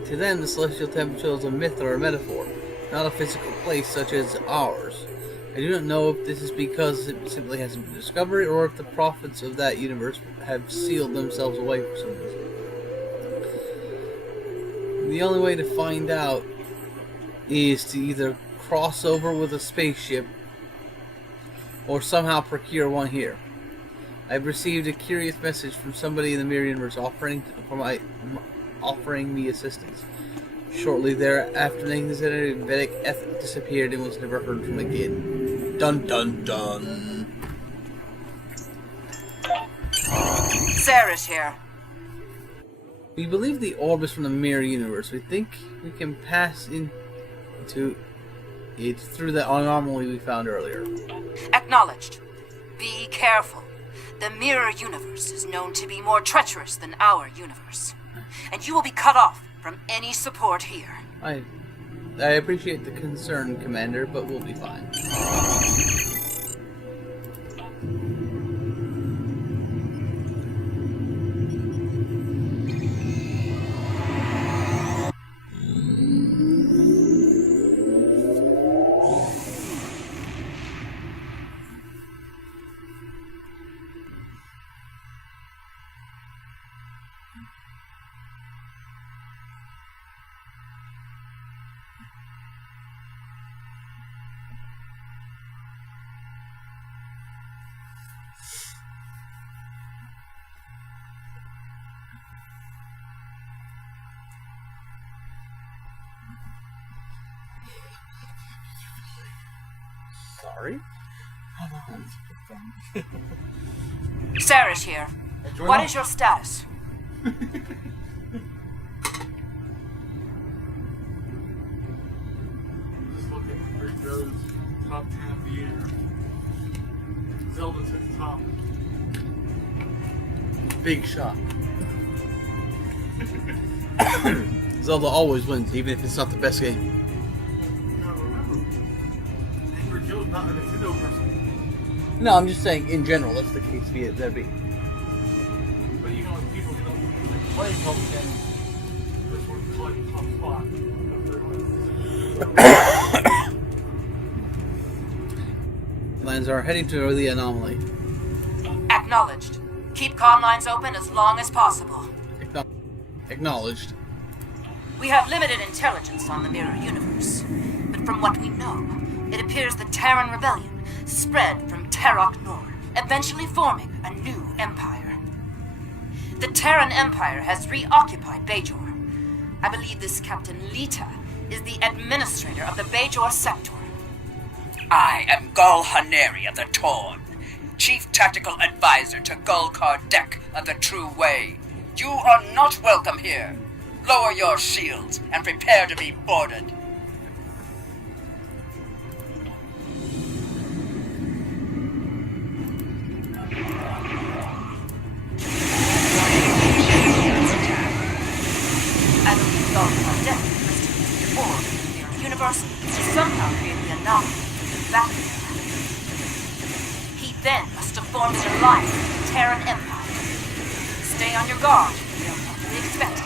to them, the Celestial Temple is a myth or a metaphor, not a physical place such as ours. I do not know if this is because it simply hasn't been discovered, or if the prophets of that universe have sealed themselves away for some reason. The only way to find out is to either cross over with a spaceship or somehow procure one here. I've received a curious message from somebody in the mirror universe offering me assistance. Shortly thereafter, the Vedic ethic disappeared and was never heard from again. Dun dun dun. Sarah's here. We believe the orb is from the mirror universe. We think we can pass into it through the anomaly we found earlier. Acknowledged. Be careful. The mirror universe is known to be more treacherous than our universe. And you will be cut off from any support here. I appreciate the concern, Commander, but we'll be fine. Sorry? Sarah's here. What is your status? Just looking for Joe's top 10 of the year. Zelda's at the top. Big shot. Zelda always wins, even if it's not the best game. Joe's not a Nintendo person. No, I'm just saying, in general, that's the case that'd be. But even with people who don't play public games, this one's like top spot. Lines are heading to the anomaly. Acknowledged. Keep comm lines open as long as possible. Acknowledged. We have limited intelligence on the mirror universe, but from what we know, it appears the Terran rebellion spread from Terok Nord, eventually forming a new empire. The Terran Empire has reoccupied Bajor. I believe this Captain Lita is the administrator of the Bajor sector. I am Gul Haneri of the Torn, Chief Tactical Advisor to Gul Kardec of the True Way. You are not welcome here. Lower your shields and prepare to be boarded. I believe Gul Kardec investigated the orb in the mirror universe to somehow create the anomaly back there. He then must have formed an alliance with the Terran Empire. Stay on your guard. They'll probably expect it.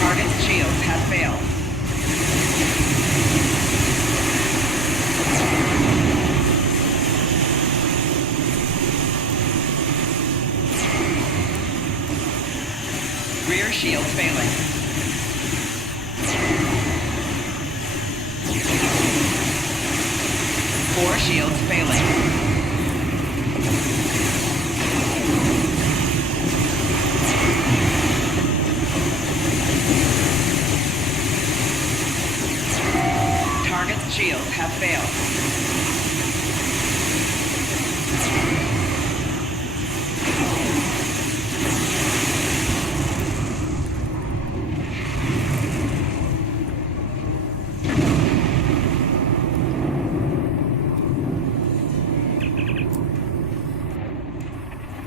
Target's shields have failed. Rear shield failing. Core shields failing. Target's shields have failed.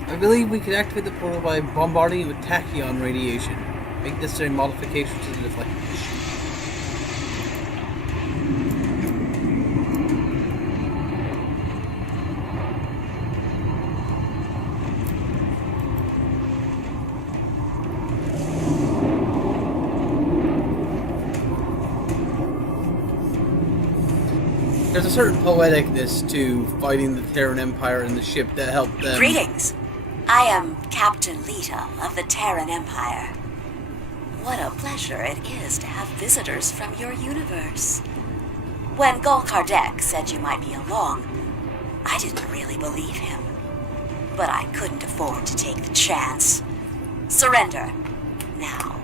I believe we can activate the portal by bombarding it with tachyon radiation. Make necessary modifications to the deflector. There's a certain poeticness to fighting the Terran Empire and the ship that helped them. Greetings. I am Captain Lita of the Terran Empire. What a pleasure it is to have visitors from your universe. When Gul Kardec said you might be along, I didn't really believe him. But I couldn't afford to take the chance. Surrender, now,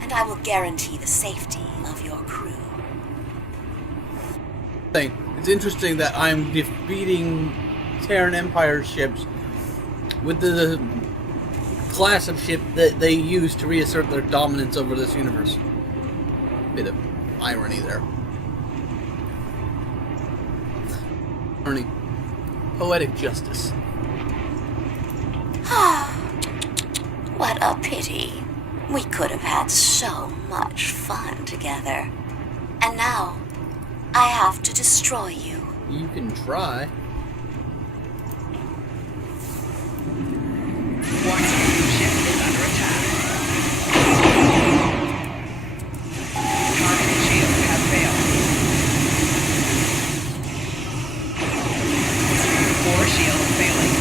and I will guarantee the safety of your crew. It's interesting that I'm defeating Terran Empire ships with the class of ship that they use to reassert their dominance over this universe. Bit of irony there. Ernie, poetic justice. What a pity. We could have had so much fun together. And now, I have to destroy you. You can try. Warning, ship is under attack. Target shields have failed. 4 shields failing.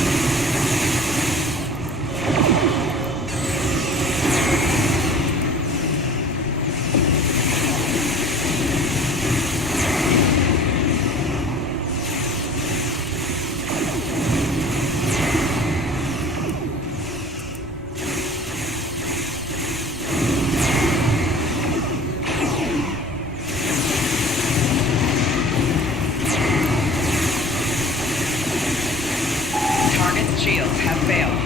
Target's shields have failed.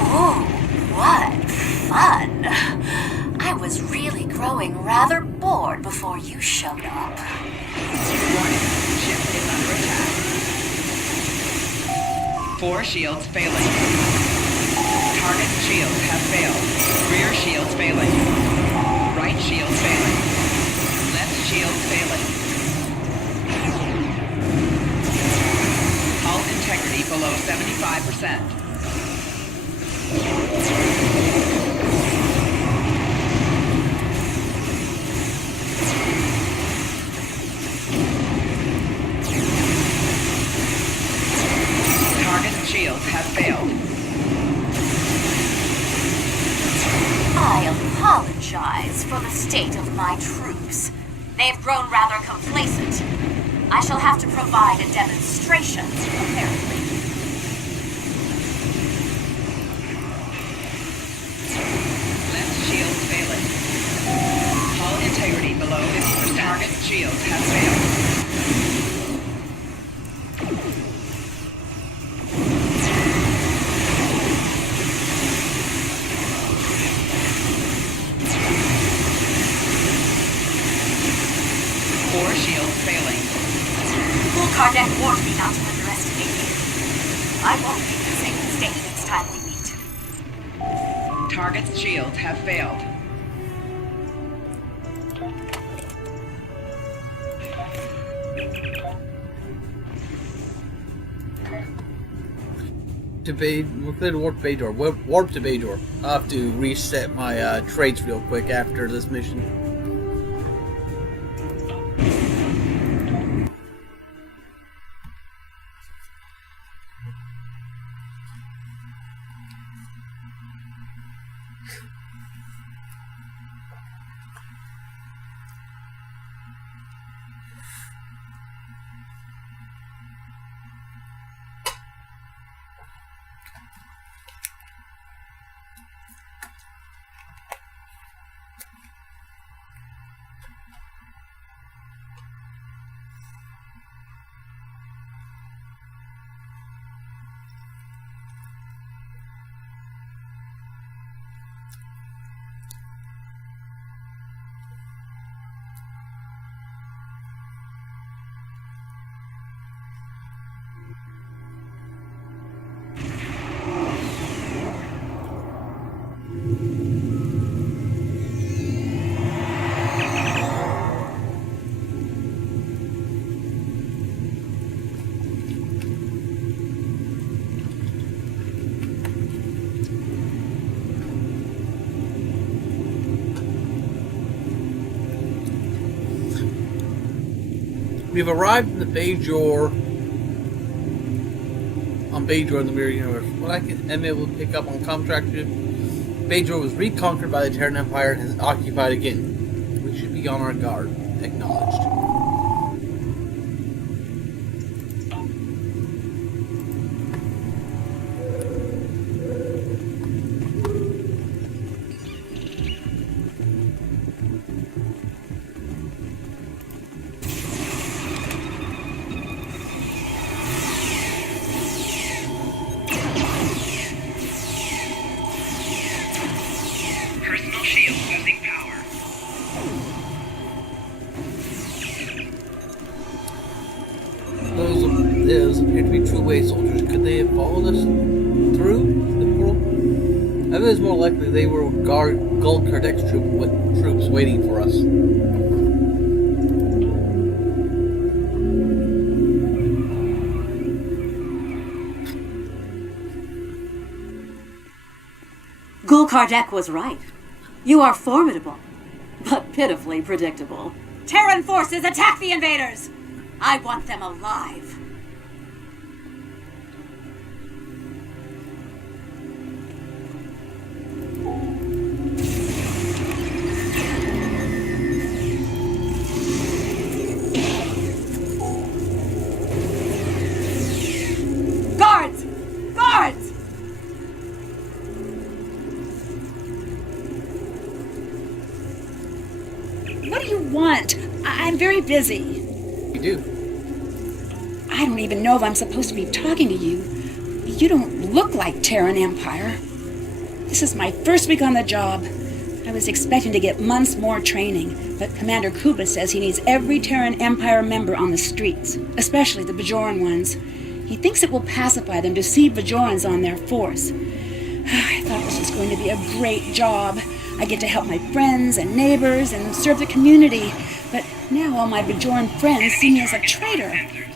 Oh, what fun! I was really growing rather bored before you showed up. Warning, ship is under attack. 4 shields failing. Target shields have failed. Rear shields failing. Right shield failing. Left shield failing. Hull integrity below 75%. Target shields have failed. I apologize for the state of my troops. They've grown rather complacent. I shall have to provide a demonstration, apparently. Left shield failing. Hull integrity below 50%. Target shields have failed. Four shields failing. Kardec warned me not to underestimate you. I won't make the same mistake next time we meet. Target's shields have failed. We're clear to warp to Bajor. Warp to Bajor. I'll have to reset my traits real quick after this mission. We've arrived in the Bajor. On Bajor in the Mirror Universe. What I can am able to pick up on contract, Bajor was reconquered by the Terran Empire and is occupied again. We should be on our guard. Acknowledged. be true way soldiers, could they have followed us through the portal? I think it's more likely they were Gul Kardek's troops waiting for us. Gul Kardek was right. You are formidable, but pitifully predictable. Terran forces, attack the invaders! I want them alive. Guards! Guards! What do you want? I'm very busy. You do? I don't even know if I'm supposed to be talking to you. You don't look like Terran Empire. This is my first week on the job. I was expecting to get months more training, but Commander Kuba says he needs every Terran Empire member on the streets, especially the Bajoran ones. He thinks it will pacify them to see Bajorans on their force. I thought this was going to be a great job. I get to help my friends and neighbors and serve the community. But now all my Bajoran friends see me as a traitor,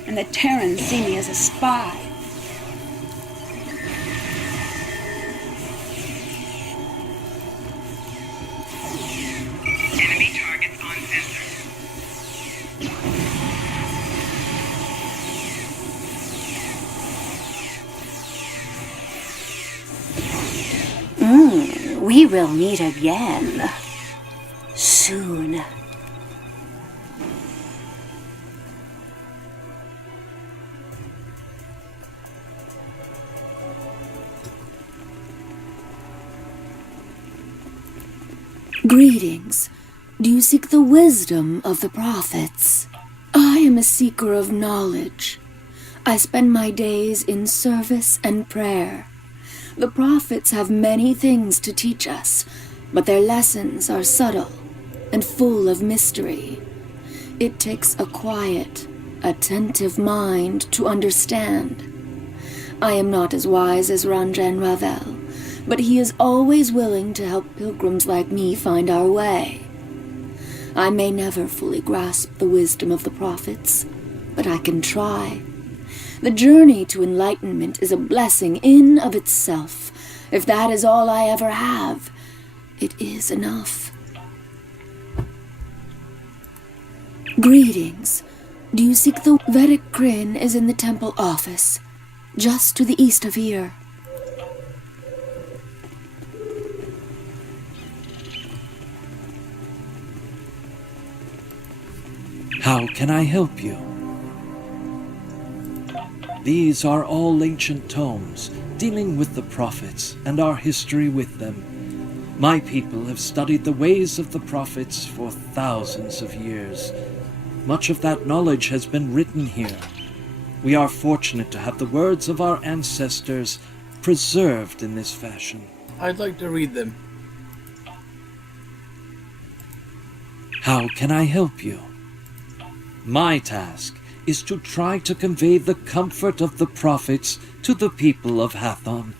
and the Terrans see me as a spy. Enemy targets on sensor. We will meet again. Soon. Greetings. Do you seek the wisdom of the prophets? I am a seeker of knowledge. I spend my days in service and prayer. The prophets have many things to teach us, but their lessons are subtle and full of mystery. It takes a quiet, attentive mind to understand. I am not as wise as Ranjan Ravel, but he is always willing to help pilgrims like me find our way. I may never fully grasp the wisdom of the prophets, but I can try. The journey to enlightenment is a blessing in of itself. If that is all I ever have, it is enough. Greetings. Do you seek the Vedic Kryn is in the temple office, just to the east of here. How can I help you? These are all ancient tomes dealing with the prophets and our history with them. My people have studied the ways of the prophets for thousands of years. Much of that knowledge has been written here. We are fortunate to have the words of our ancestors preserved in this fashion. I'd like to read them. How can I help you? My task is to try to convey the comfort of the prophets to the people of Hathon.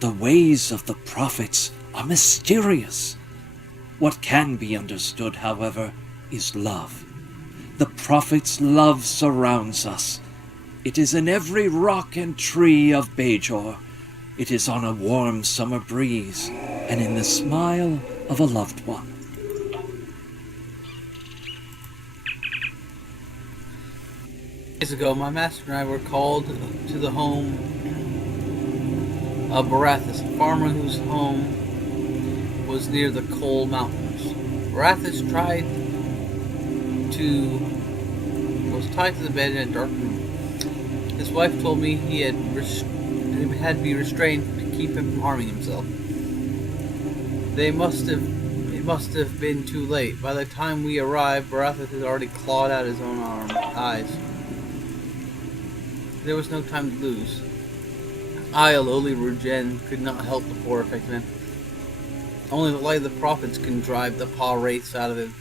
The ways of the prophets are mysterious. What can be understood, however, is love. The prophets' love surrounds us. It is in every rock and tree of Bajor. It is on a warm summer breeze, and in the smile of a loved one. Days ago, my master and I were called to the home of Barathas, a farmer whose home was near the Coal Mountains. Barathas was tied to the bed in a dark room. His wife told me he had to be restrained to keep him from harming himself. It must have been too late. By the time we arrived, Barathas had already clawed out his own eyes. There was no time to lose. I, a lowly Rugen, could not help the poor affected man. Only the light of the prophets can drive the paw wraiths out of him.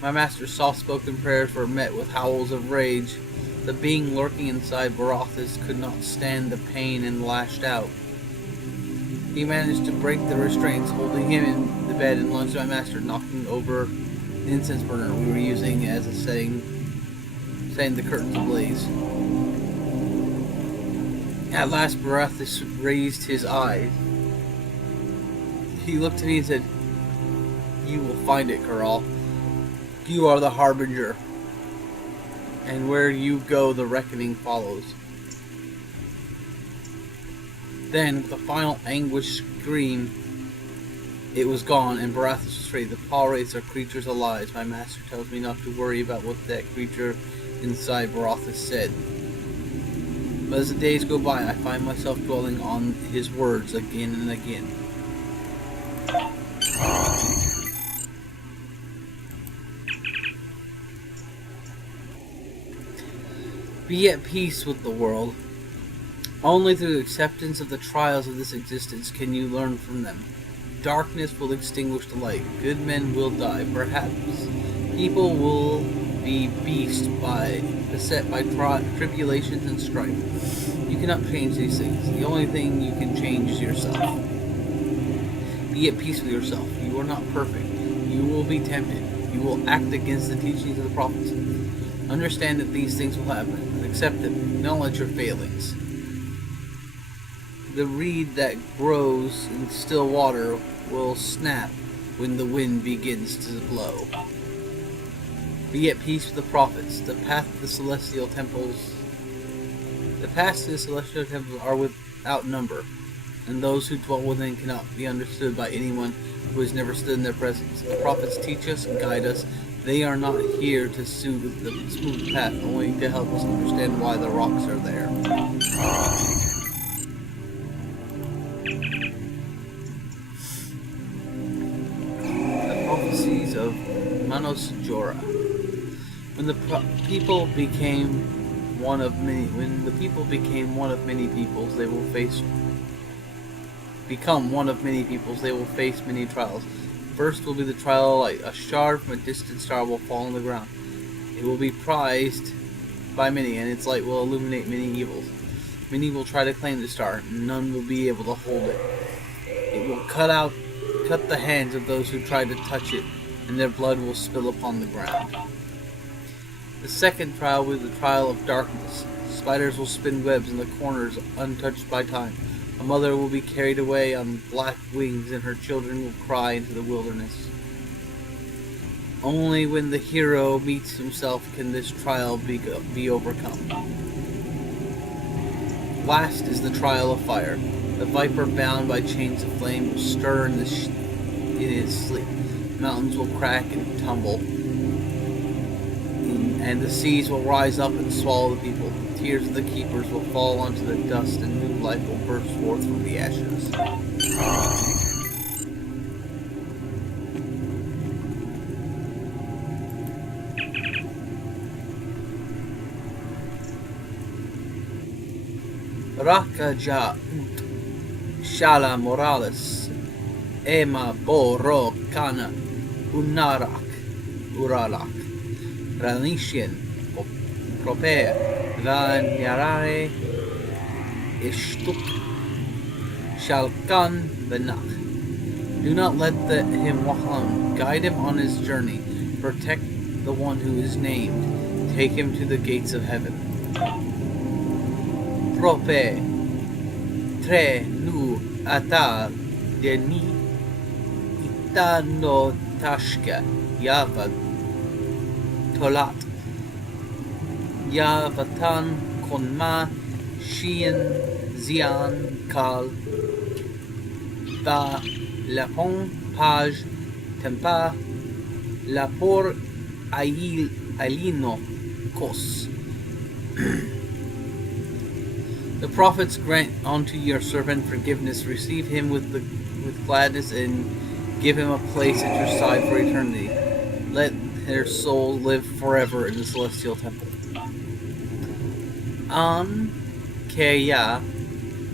My master's soft-spoken prayers were met with howls of rage The being lurking inside Barathas could not stand the pain and lashed out. He managed to break the restraints holding him in the bed and lunged at my master, knocking over an incense burner we were using as a setting the curtains ablaze. At last, Barathas raised his eyes. He looked at me and said, "You will find it, Karal. You are the Harbinger. And where you go, the reckoning follows." Then, with a final anguished scream, it was gone, and Barathas was free. The Paw Wraiths are creatures alive. My master tells me not to worry about what that creature inside Barathas said. But as the days go by, I find myself dwelling on his words again and again. Be at peace with the world. Only through acceptance of the trials of this existence can you learn from them. Darkness will extinguish the light. Good men will die. Perhaps people will be beset by tribulations and strife. You cannot change these things. The only thing you can change is yourself. Be at peace with yourself. You are not perfect. You will be tempted. You will act against the teachings of the prophets. Understand that these things will happen, and accept them. Acknowledge your failings. The reed that grows in still water will snap when the wind begins to blow. Be at peace with the prophets. The path to the celestial temples are without number, and those who dwell within cannot be understood by anyone who has never stood in their presence. The prophets teach us and guide us. They are not here to soothe the smooth path, only to help us understand why the rocks are there. The prophecies of Manos Jorah. When the people became one of many peoples, they will face many trials. First will be the trial of light. A shard from a distant star will fall on the ground. It will be prized by many, and its light will illuminate many evils. Many will try to claim the star, and none will be able to hold it. It will cut the hands of those who try to touch it, and their blood will spill upon the ground. The second trial will be the trial of darkness. Spiders will spin webs in the corners untouched by time. A mother will be carried away on black wings, and her children will cry into the wilderness. Only when the hero meets himself can this trial be overcome. Last is the trial of fire. The viper bound by chains of flame will stir in his sleep. Mountains will crack and tumble, and the seas will rise up and swallow the people. The tears of the keepers will fall onto the dust, and new life will burst forth from the ashes. Rakaja Shala Morales Ema Boro Kana Unarak Uralak Ranishin Proper Vanyarare Ishtuk Shalkan Benach. Do not let him walk alone. Guide him on his journey. Protect the one who is named. Take him to the gates of heaven. Prope tre nu atar deni itano tashka yavad tolat yavatan konma shien zian kal va lapon page tempa lapor ailino kos. The prophets grant unto your servant forgiveness. Receive him with gladness, and give him a place at your side for eternity. Let their soul live forever in the celestial temple. An keya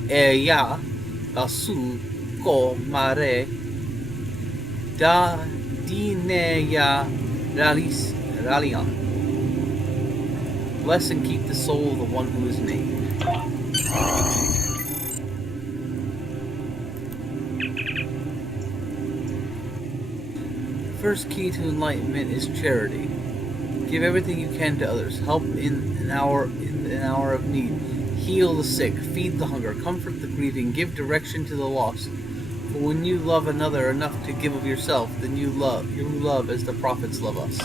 eya basu ko mare da dineya ralian. Bless and keep the soul of the one who is named. The first key to enlightenment is charity. Give everything you can to others. Help in an hour of need. Heal the sick. Feed the hunger. Comfort the grieving. Give direction to the lost. For when you love another enough to give of yourself, then you love as the prophets love us.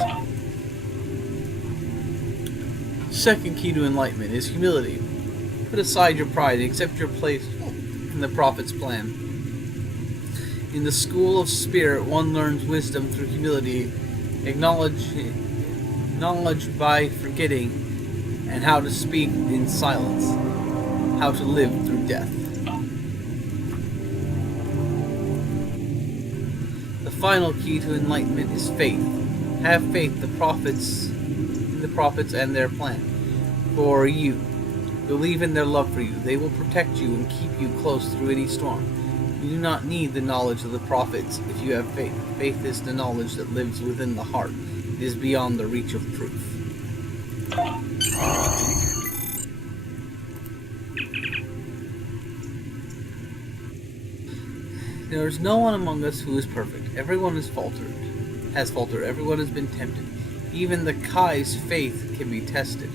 Second key to enlightenment is humility. Put aside your pride and accept your place in the prophet's plan. In the school of spirit, one learns wisdom through humility, knowledge by forgetting, and how to speak in silence, how to live through death. The final key to enlightenment is faith. Have faith in the prophets and their plan for you. Believe in their love for you. They will protect you and keep you close through any storm. You do not need the knowledge of the prophets if you have faith. Faith is the knowledge that lives within the heart. It is beyond the reach of proof. There is no one among us who is perfect. Everyone has faltered. Everyone has been tempted. Even the Kai's faith can be tested.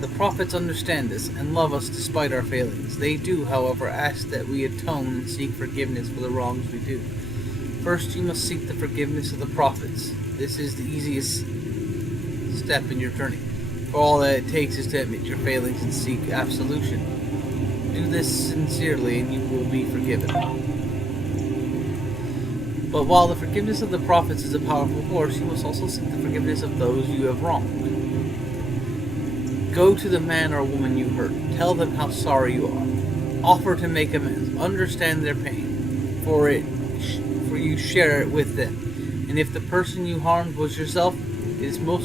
The prophets understand this and love us despite our failings. They do, however, ask that we atone and seek forgiveness for the wrongs we do. First, you must seek the forgiveness of the prophets. This is the easiest step in your journey. For all that it takes is to admit your failings and seek absolution. Do this sincerely and you will be forgiven. But while the forgiveness of the prophets is a powerful force, you must also seek the forgiveness of those you have wronged. Go to the man or woman you hurt. Tell them how sorry you are. Offer to make amends. Understand their pain, for you share it with them. And if the person you harmed was yourself, it is more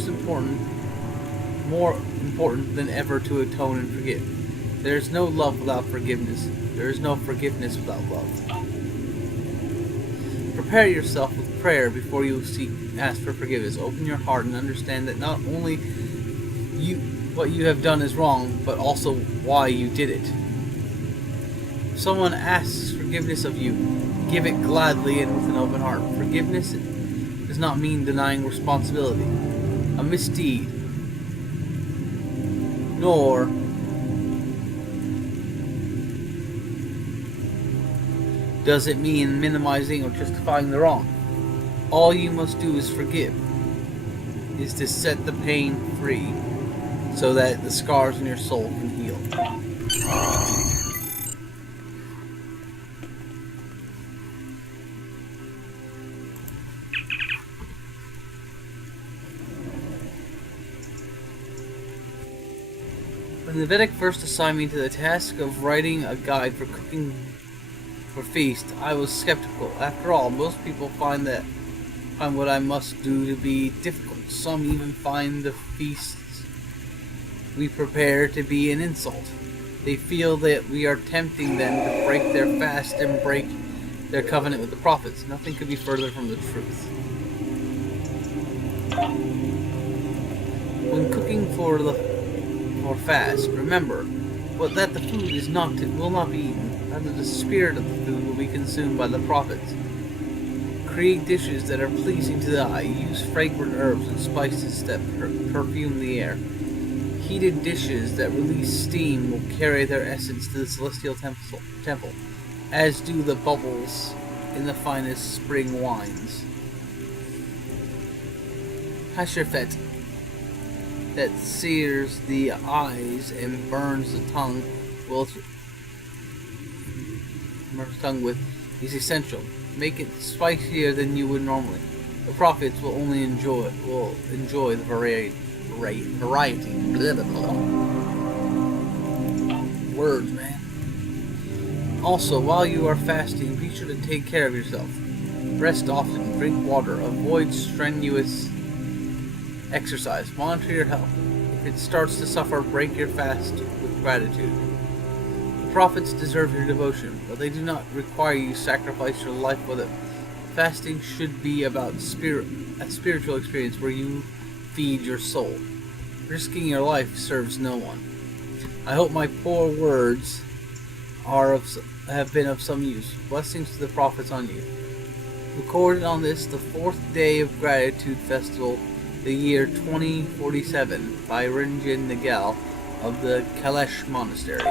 important than ever to atone and forgive. There is no love without forgiveness. There is no forgiveness without love. Prepare yourself with prayer before you ask for forgiveness. Open your heart and understand that not only what you have done is wrong, but also why you did it. If someone asks forgiveness of you, give it gladly and with an open heart. Forgiveness does not mean denying responsibility, a misdeed, nor does it mean minimizing or justifying the wrong. All you must do is forgive, is to set the pain free, so that the scars in your soul can heal. When the Vedic first assigned me to the task of writing a guide for cooking for feast, I was skeptical. After all, most people find what I must do to be difficult. Some even find the feasts we prepare to be an insult. They feel that we are tempting them to break their fast and break their covenant with the prophets. Nothing could be further from the truth. When cooking for fast, remember that the food will not be eaten. Rather, the spirit of the food will be consumed by the prophets. Create dishes that are pleasing to the eye. Use fragrant herbs and spices that perfume the air. Heated dishes that release steam will carry their essence to the celestial temple, as do the bubbles in the finest spring wines. Hashafet, that sears the eyes and burns the tongue is essential. Make it spicier than you would normally. The prophets will only enjoy the variety. Blah, blah, blah. Words, man. Also, while you are fasting, be sure to take care of yourself. Rest often, drink water, avoid strenuous exercise, monitor your health. If it starts to suffer, break your fast with gratitude. The prophets deserve your devotion, but they do not require you sacrifice your life for them. Fasting should be about a spiritual experience where you feed your soul. Risking your life serves no one. I hope my poor words have been of some use. Blessings to the prophets on you. Recorded on this, the 4th day of Gratitude Festival, the year 2047, by Rinjin Nagal of the Kalesh Monastery.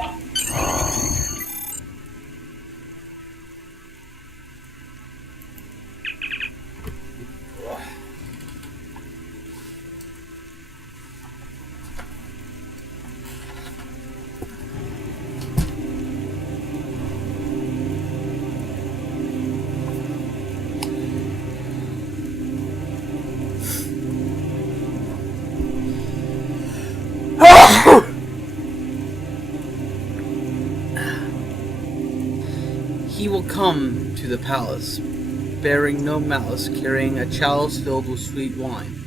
He will come to the palace, bearing no malice, carrying a chalice filled with sweet wine.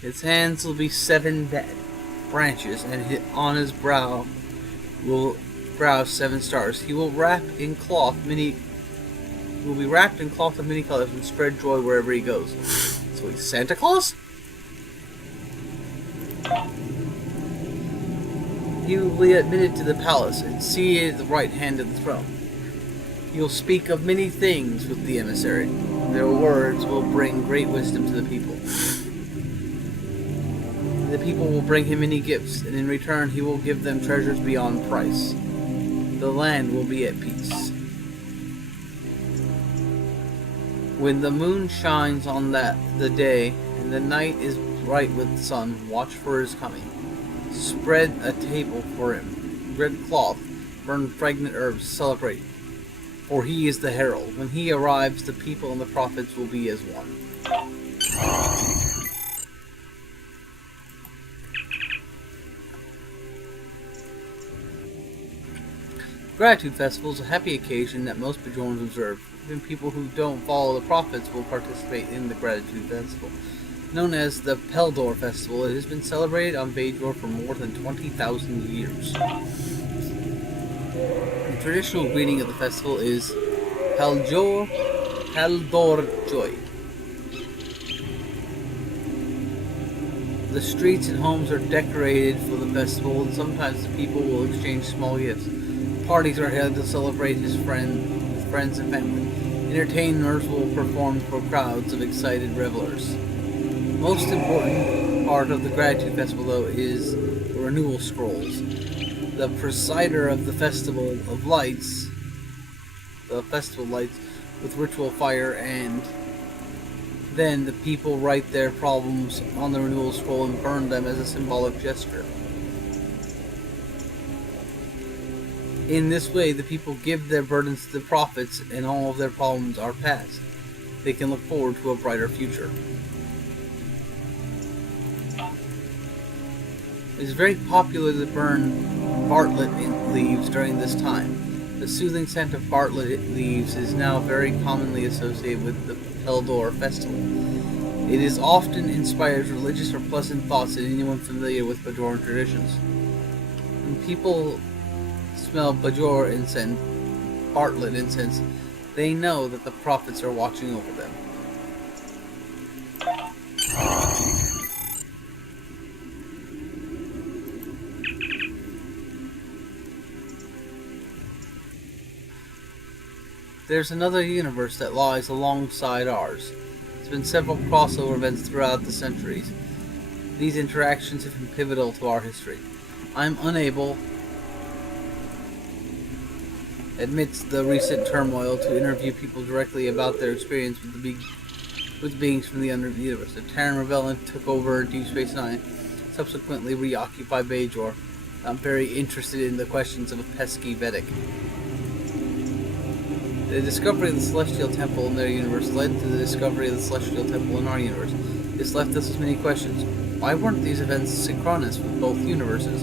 His hands will be 7 branches, and on his brow 7 stars. He will be wrapped in cloth of many colors and spread joy wherever he goes. So he's Santa Claus? He will be admitted to the palace and seated at the right hand of the throne. He will speak of many things with the emissary. Their words will bring great wisdom to the people. The people will bring him many gifts, and in return he will give them treasures beyond price. The land will be at peace. When the moon shines on the day, and the night is bright with the sun, watch for his coming. Spread a table for him. Red cloth, burn fragrant herbs, celebrate. For he is the herald. When he arrives, the people and the prophets will be as one. Gratitude Festival is a happy occasion that most Bajorans observe. Even people who don't follow the prophets will participate in the Gratitude Festival. Known as the Peldor Festival, it has been celebrated on Bajor for more than 20,000 years. The traditional greeting of the festival is Peldor Joy. The streets and homes are decorated for the festival, and sometimes the people will exchange small gifts. Parties are held to celebrate with friends and family. Entertainers will perform for crowds of excited revelers. Most important part of the Gratitude Festival, though, is the renewal scrolls. The presider of the festival lights with ritual fire, and then the people write their problems on the renewal scroll and burn them as a symbolic gesture. In this way, the people give their burdens to the prophets, and all of their problems are past. They can look forward to a brighter future. It is very popular to burn Bartlett leaves during this time. The soothing scent of Bartlett leaves is now very commonly associated with the Peldor festival. It is often inspires religious or pleasant thoughts in anyone familiar with Bajoran traditions. When people smell Bajor incense, Bartlett incense, they know that the prophets are watching over them. There's another universe that lies alongside ours. There's been several crossover events throughout the centuries. These interactions have been pivotal to our history. I am unable, amidst the recent turmoil, to interview people directly about their experience with beings from the other universe. The Terran Rebellion took over Deep Space Nine, subsequently reoccupied Bajor. I'm very interested in the questions of a pesky Vedic. The discovery of the Celestial Temple in their universe led to the discovery of the Celestial Temple in our universe. This left us with many questions. Why weren't these events synchronous with both universes?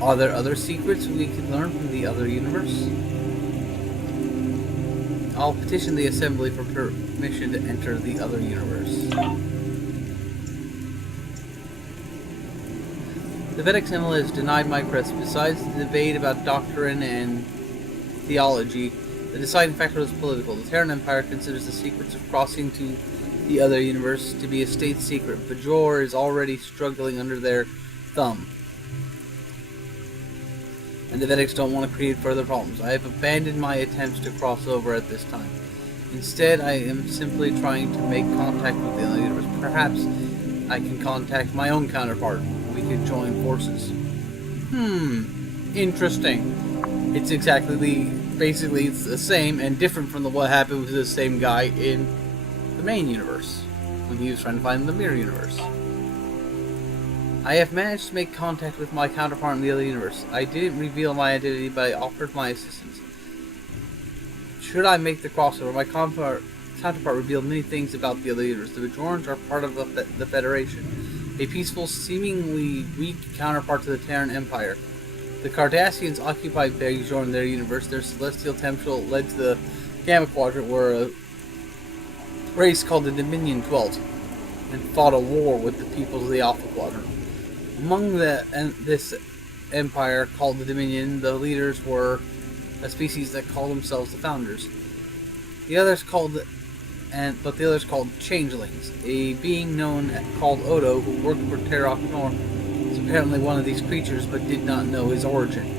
Are there other secrets we can learn from the other universe? I'll petition the Assembly for permission to enter the other universe. The Vedic Assembly has denied my request. Besides the debate about doctrine and theology, the deciding factor is political. The Terran Empire considers the secrets of crossing to the other universe to be a state secret. Bajor is already struggling under their thumb, and the Vedics don't want to create further problems. I have abandoned my attempts to cross over at this time. Instead, I am simply trying to make contact with the other universe. Perhaps I can contact my own counterpart. We could join forces. Interesting. It's basically it's the same and different from what happened with the same guy in the main universe, when he was trying to find the mirror universe. I have managed to make contact with my counterpart in the other universe. I didn't reveal my identity, but I offered my assistance. Should I make the crossover, my counterpart revealed many things about the other universe. The Bajorans are part of the Federation, a peaceful, seemingly weak counterpart to the Terran Empire. The Cardassians occupied Bajor in their universe. Their celestial temporal led to the Gamma Quadrant, where a race called the Dominion dwelt and fought a war with the peoples of the Alpha Quadrant. Among this empire called the Dominion, the leaders were a species that called themselves the Founders. The others called Changelings. A being called Odo, who worked for Terok Nor, was apparently one of these creatures, but did not know his origin.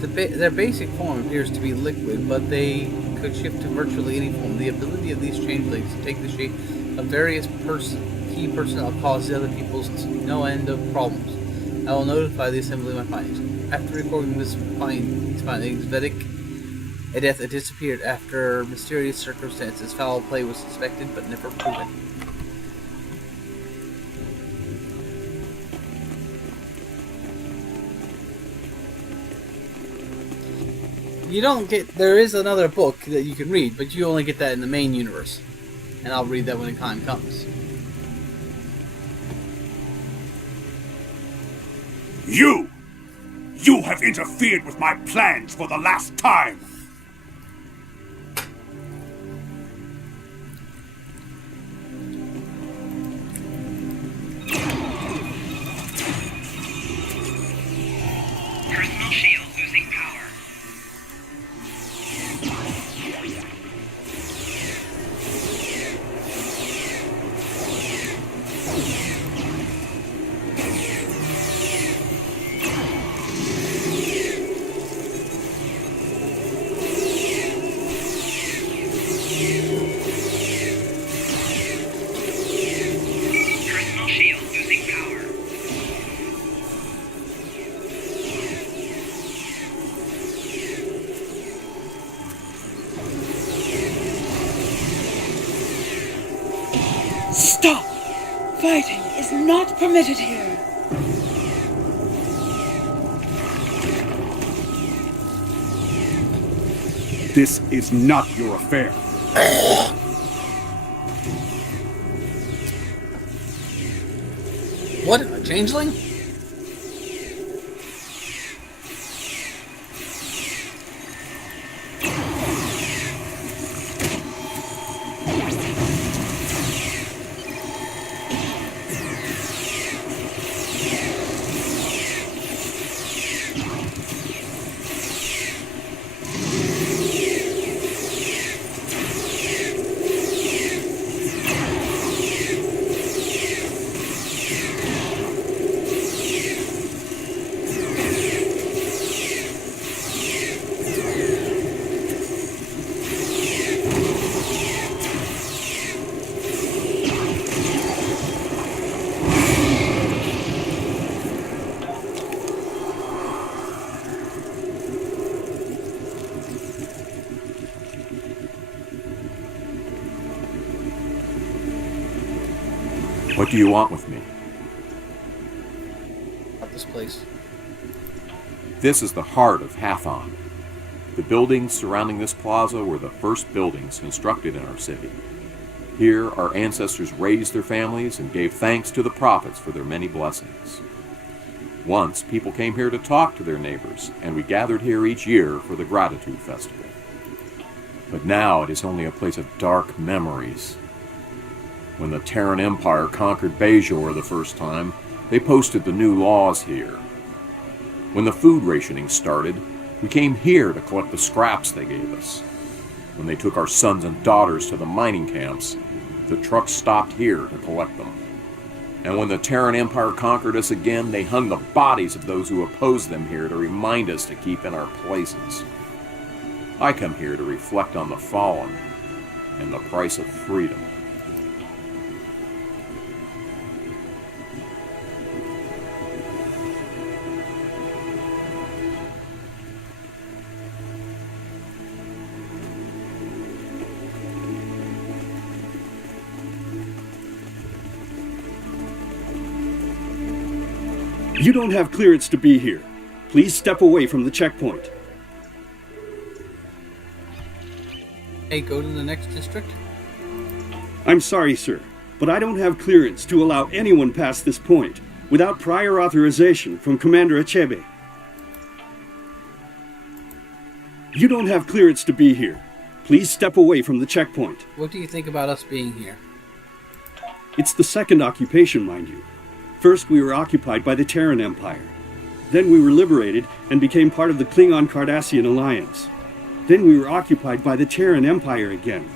Their basic form appears to be liquid, but they could shift to virtually any form. The ability of these changelings to take the shape of various key personnel caused the other peoples no end of problems. I will notify the Assembly of my findings. After recording these findings, Vedic Edith had disappeared after mysterious circumstances. Foul play was suspected, but never proven. There is another book that you can read, but you only get that in the main universe. And I'll read that when the time comes. You! You have interfered with my plans for the last time! Personal shield losing power. Stop! Fighting is not permitted here. This is not your affair. What? A changeling? What do you want with me? At this place. This is the heart of Hathon. The buildings surrounding this plaza were the first buildings constructed in our city. Here, our ancestors raised their families and gave thanks to the prophets for their many blessings. Once, people came here to talk to their neighbors, and we gathered here each year for the Gratitude Festival. But now it is only a place of dark memories. When the Terran Empire conquered Bajor the first time, they posted the new laws here. When the food rationing started, we came here to collect the scraps they gave us. When they took our sons and daughters to the mining camps, The trucks stopped here to collect them. And when the Terran Empire conquered us again, they hung the bodies of those who opposed them here to remind us to keep in our places. I come here to reflect on the fallen and the price of freedom. You don't have clearance to be here. Please step away from the checkpoint. Hey, go to the next district. I'm sorry, sir, but I don't have clearance to allow anyone past this point without prior authorization from Commander Achebe. You don't have clearance to be here. Please step away from the checkpoint. What do you think about us being here? It's the second occupation, mind you. First, we were occupied by the Terran Empire. Then we were liberated and became part of the Klingon-Cardassian alliance. Then we were occupied by the Terran Empire again.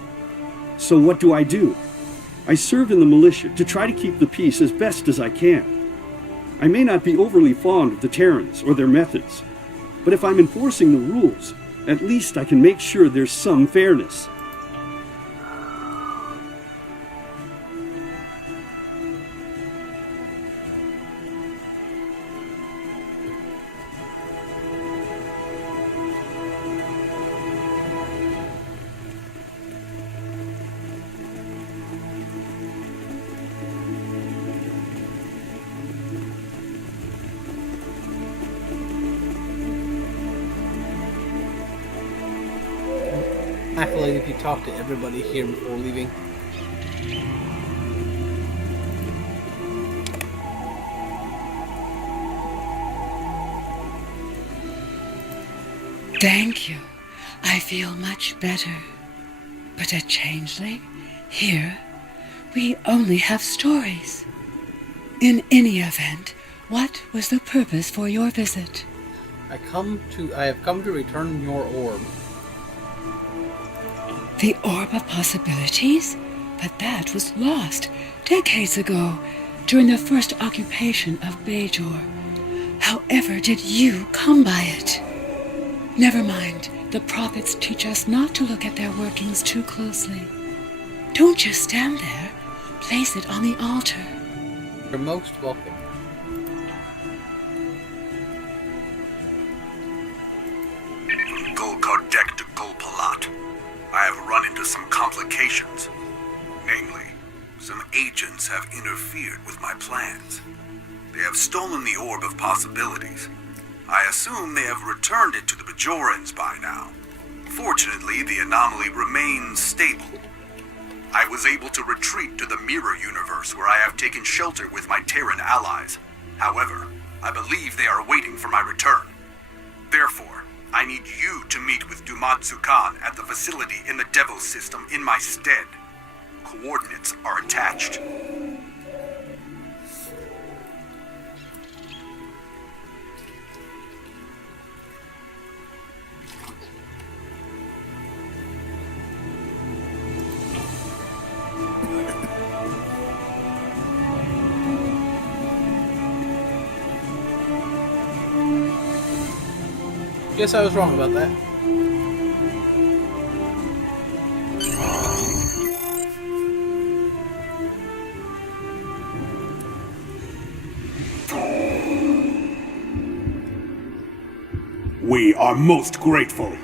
So what do? I serve in the militia to try to keep the peace as best as I can. I may not be overly fond of the Terrans or their methods, but if I'm enforcing the rules, at least I can make sure there's some fairness. I feel like if you talk to everybody here before leaving. Thank you. I feel much better. But at Changeling, here, we only have stories. In any event, what was the purpose for your visit? I have come to return your orb. The Orb of Possibilities? But that was lost decades ago, during the first occupation of Bajor. However did you come by it? Never mind. The prophets teach us not to look at their workings too closely. Don't just stand there. Place it on the altar. You're most welcome. From Golkar Deck to Golpalat, I have run into some complications. Namely, some agents have interfered with my plans. They have stolen the Orb of Possibilities. I assume they have returned it to the Bajorans by now. Fortunately, the anomaly remains stable. I was able to retreat to the Mirror Universe, where I have taken shelter with my Terran allies. However, I believe they are waiting for my return. Therefore, I need you to meet with Dumatsu Khan at the facility in the Devos system in my stead. Coordinates are attached. Guess I was wrong about that. We are most grateful.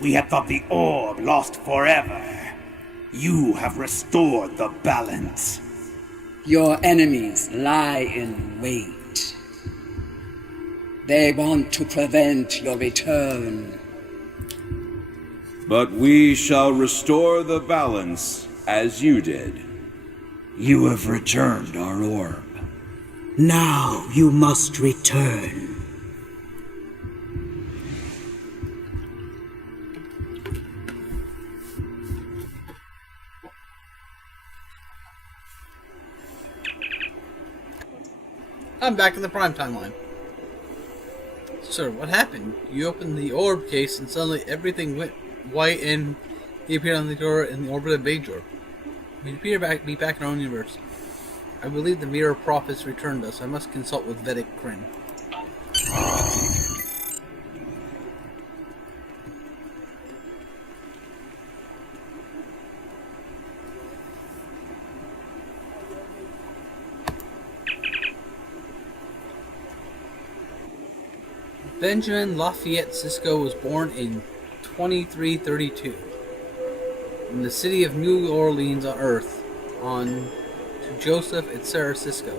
We had thought the orb lost forever. You have restored the balance. Your enemies lie in wait. They want to prevent your return. But we shall restore the balance as you did. You have returned our orb. Now you must return. I'm back in the prime timeline. Sir, what happened? You opened the orb case and suddenly everything went white and he appeared on the door in the orbit of Bajor. We appear to be back in our own universe. I believe the Mirror Prophets returned us. I must consult with Vedic Kryn. Benjamin Lafayette Sisko was born in 2332 in the city of New Orleans on Earth, to Joseph and Sarah Sisko.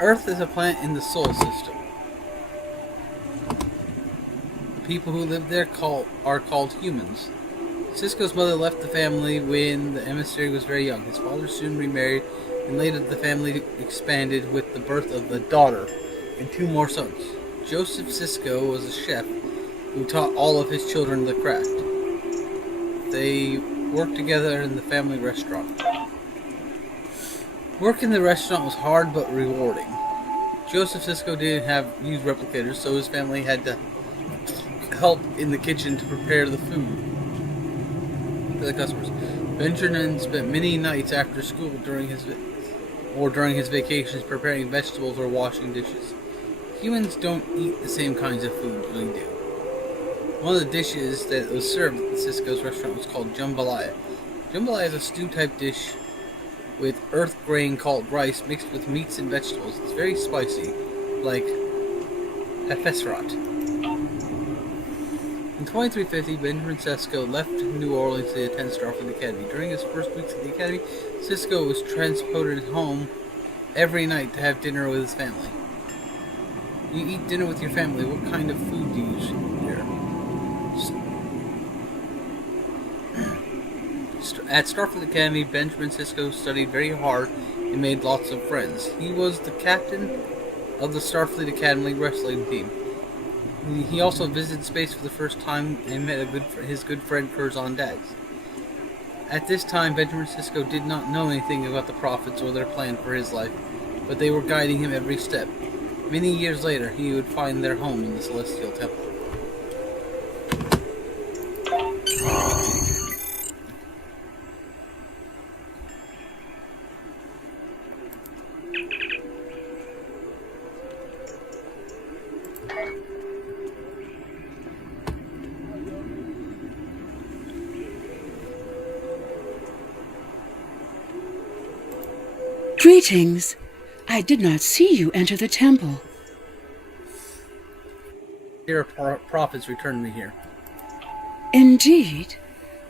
Earth is a planet in the Sol system. The people who live there are called humans. Sisko's mother left the family when the emissary was very young. His father soon remarried, and later the family expanded with the birth of a daughter and 2 more sons. Joseph Sisko was a chef who taught all of his children the craft. They worked together in the family restaurant. Work in the restaurant was hard but rewarding. Joseph Sisko didn't use replicators, so his family had to help in the kitchen to prepare the food for the customers. Benjamin spent many nights after school during his vacations preparing vegetables or washing dishes. Humans don't eat the same kinds of food we do. One of the dishes that was served at the Sisko's restaurant was called jambalaya. Jambalaya is a stew-type dish with earth grain called rice mixed with meats and vegetables. It's very spicy, like hafesrat. In 2350, Benjamin Sisko left New Orleans to attend Starfleet Academy. During his first weeks at the Academy, Sisko was transported home every night to have dinner with his family. You eat dinner with your family. What kind of food do you use here? At Starfleet Academy, Benjamin Sisko studied very hard and made lots of friends. He was the captain of the Starfleet Academy wrestling team. He also visited space for the first time and met his good friend Curzon Dags. At this time, Benjamin Sisko did not know anything about the Prophets or their plan for his life, but they were guiding him every step. Many years later, he would find their home in the Celestial Temple. Greetings. I did not see you enter the temple. Your prophets returned me here. Indeed.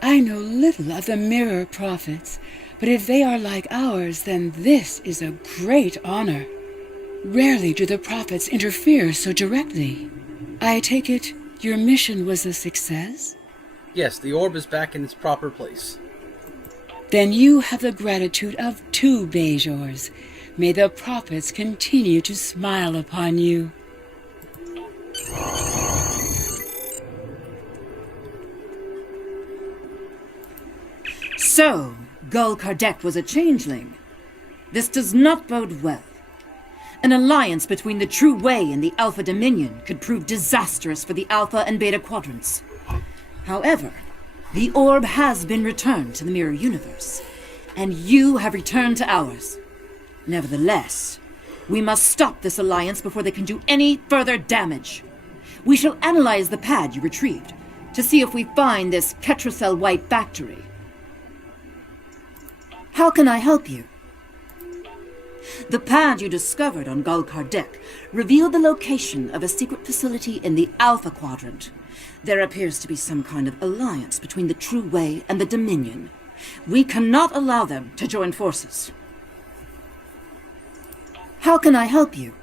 I know little of the Mirror Prophets, but if they are like ours, then this is a great honor. Rarely do the Prophets interfere so directly. I take it your mission was a success? Yes, the orb is back in its proper place. Then you have the gratitude of 2 Bajors. May the Prophets continue to smile upon you. So, Gul Kardec was a changeling. This does not bode well. An alliance between the True Way and the Alpha Dominion could prove disastrous for the Alpha and Beta Quadrants. However, the orb has been returned to the Mirror Universe, and you have returned to ours. Nevertheless, we must stop this alliance before they can do any further damage. We shall analyze the pad you retrieved to see if we find this Ketracel White factory. How can I help you? The pad you discovered on Gul Kardec revealed the location of a secret facility in the Alpha Quadrant. There appears to be some kind of alliance between the True Way and the Dominion. We cannot allow them to join forces. How can I help you?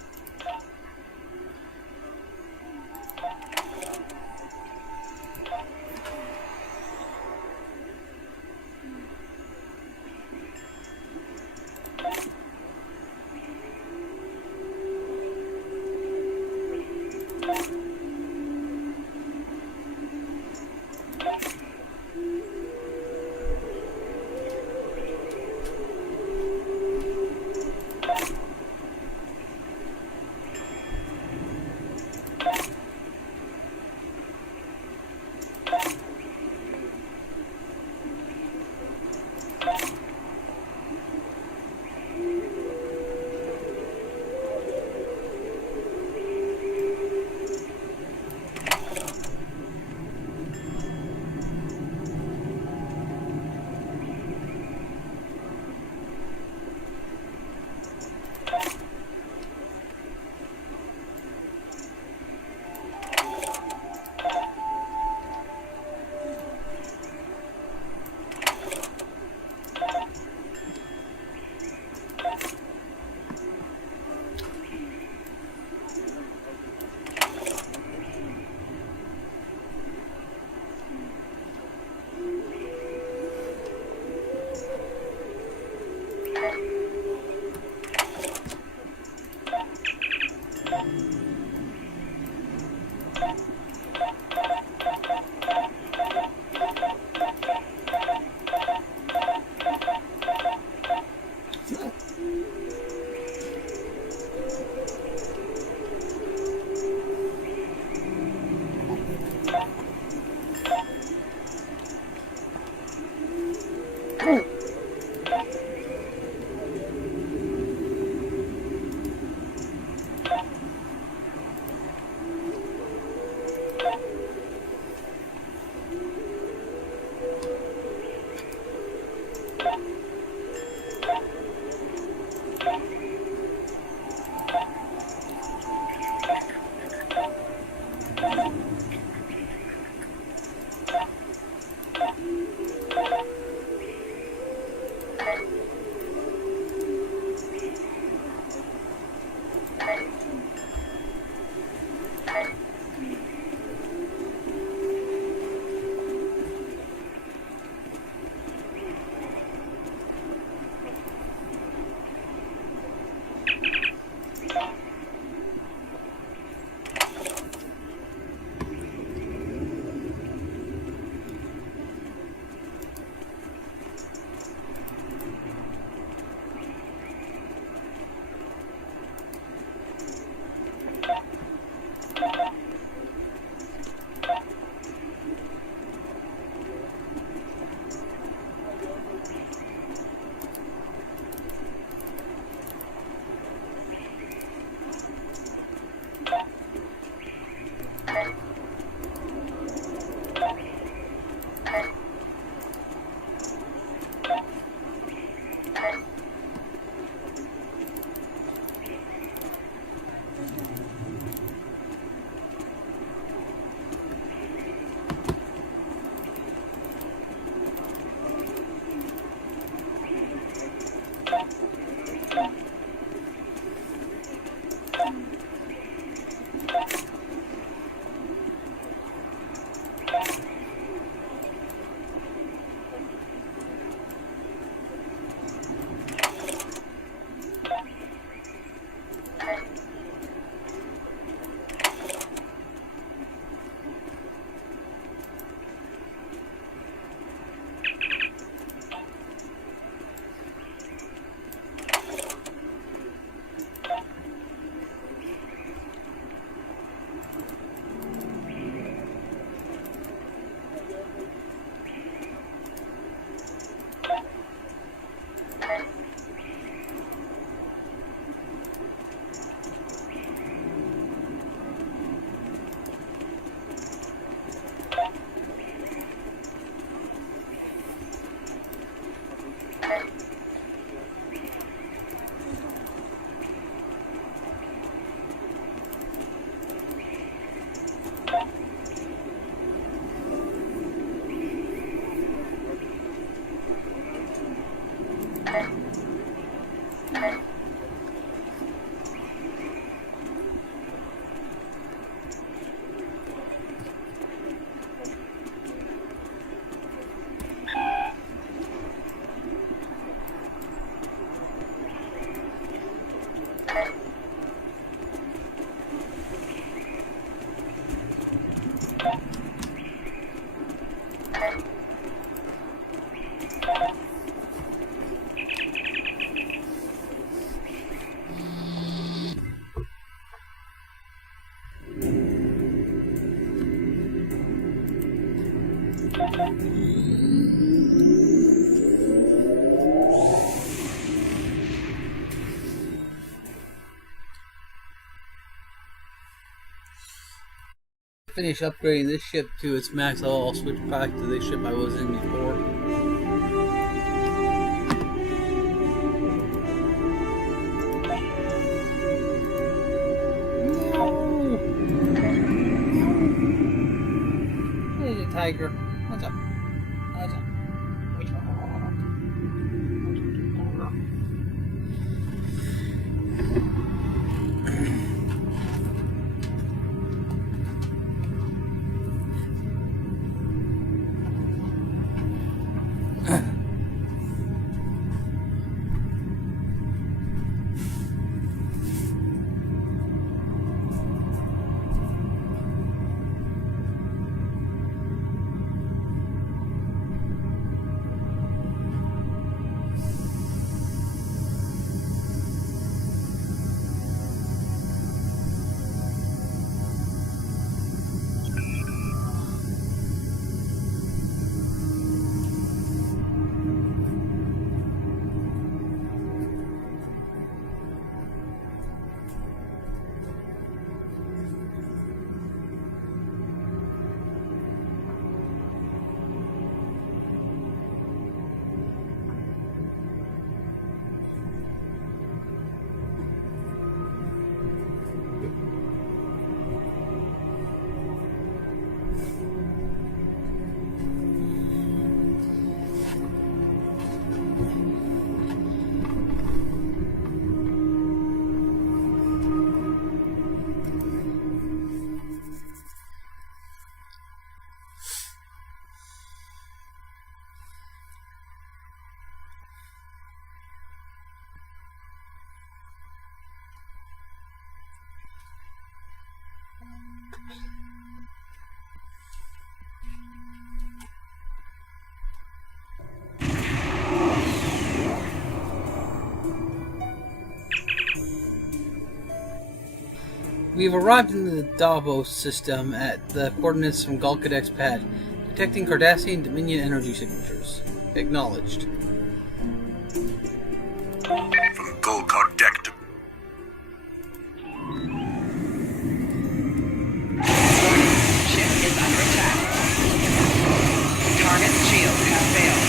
Finish upgrading this ship to its max level, I'll switch back to the ship I was in before. No! There's a tiger. What's up? What's up? We've arrived in the Davos system at the coordinates from Galkadek's pad, detecting Cardassian Dominion energy signatures. Acknowledged. From Golkar deck to... Ship is under attack. Target's shields have failed.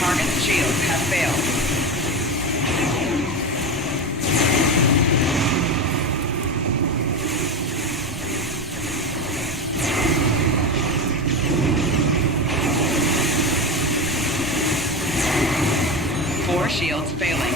Target's shields have failed. Four shields failing.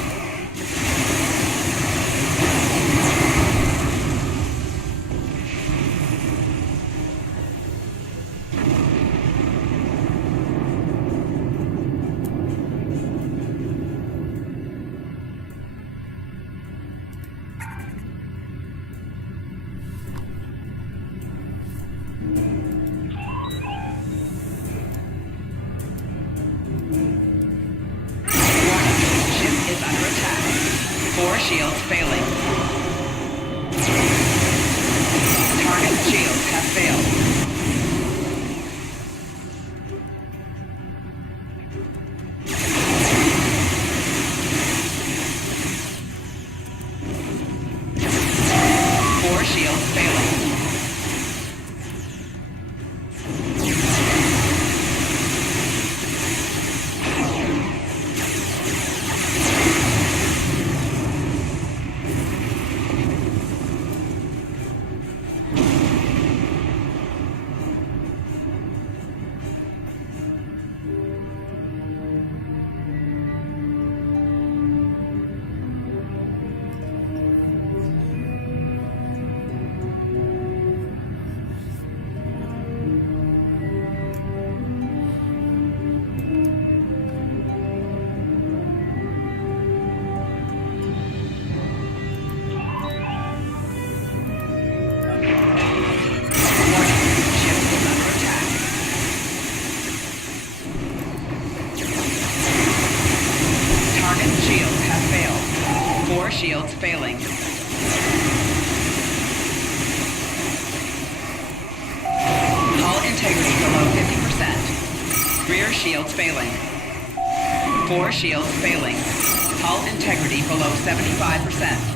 Ship is under attack. Four shields failing. Target shields have failed. Four shields failing. Target shields have failed. Four shields failing. Hull integrity below 50%. Rear shields failing. Four shields failing. Hull integrity below 75%.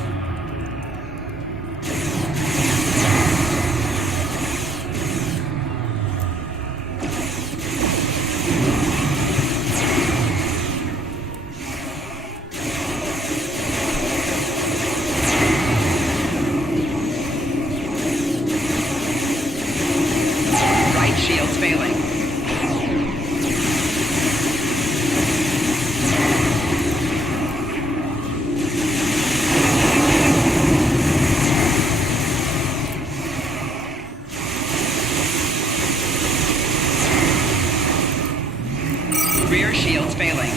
Right shields failing. Rear shields failing.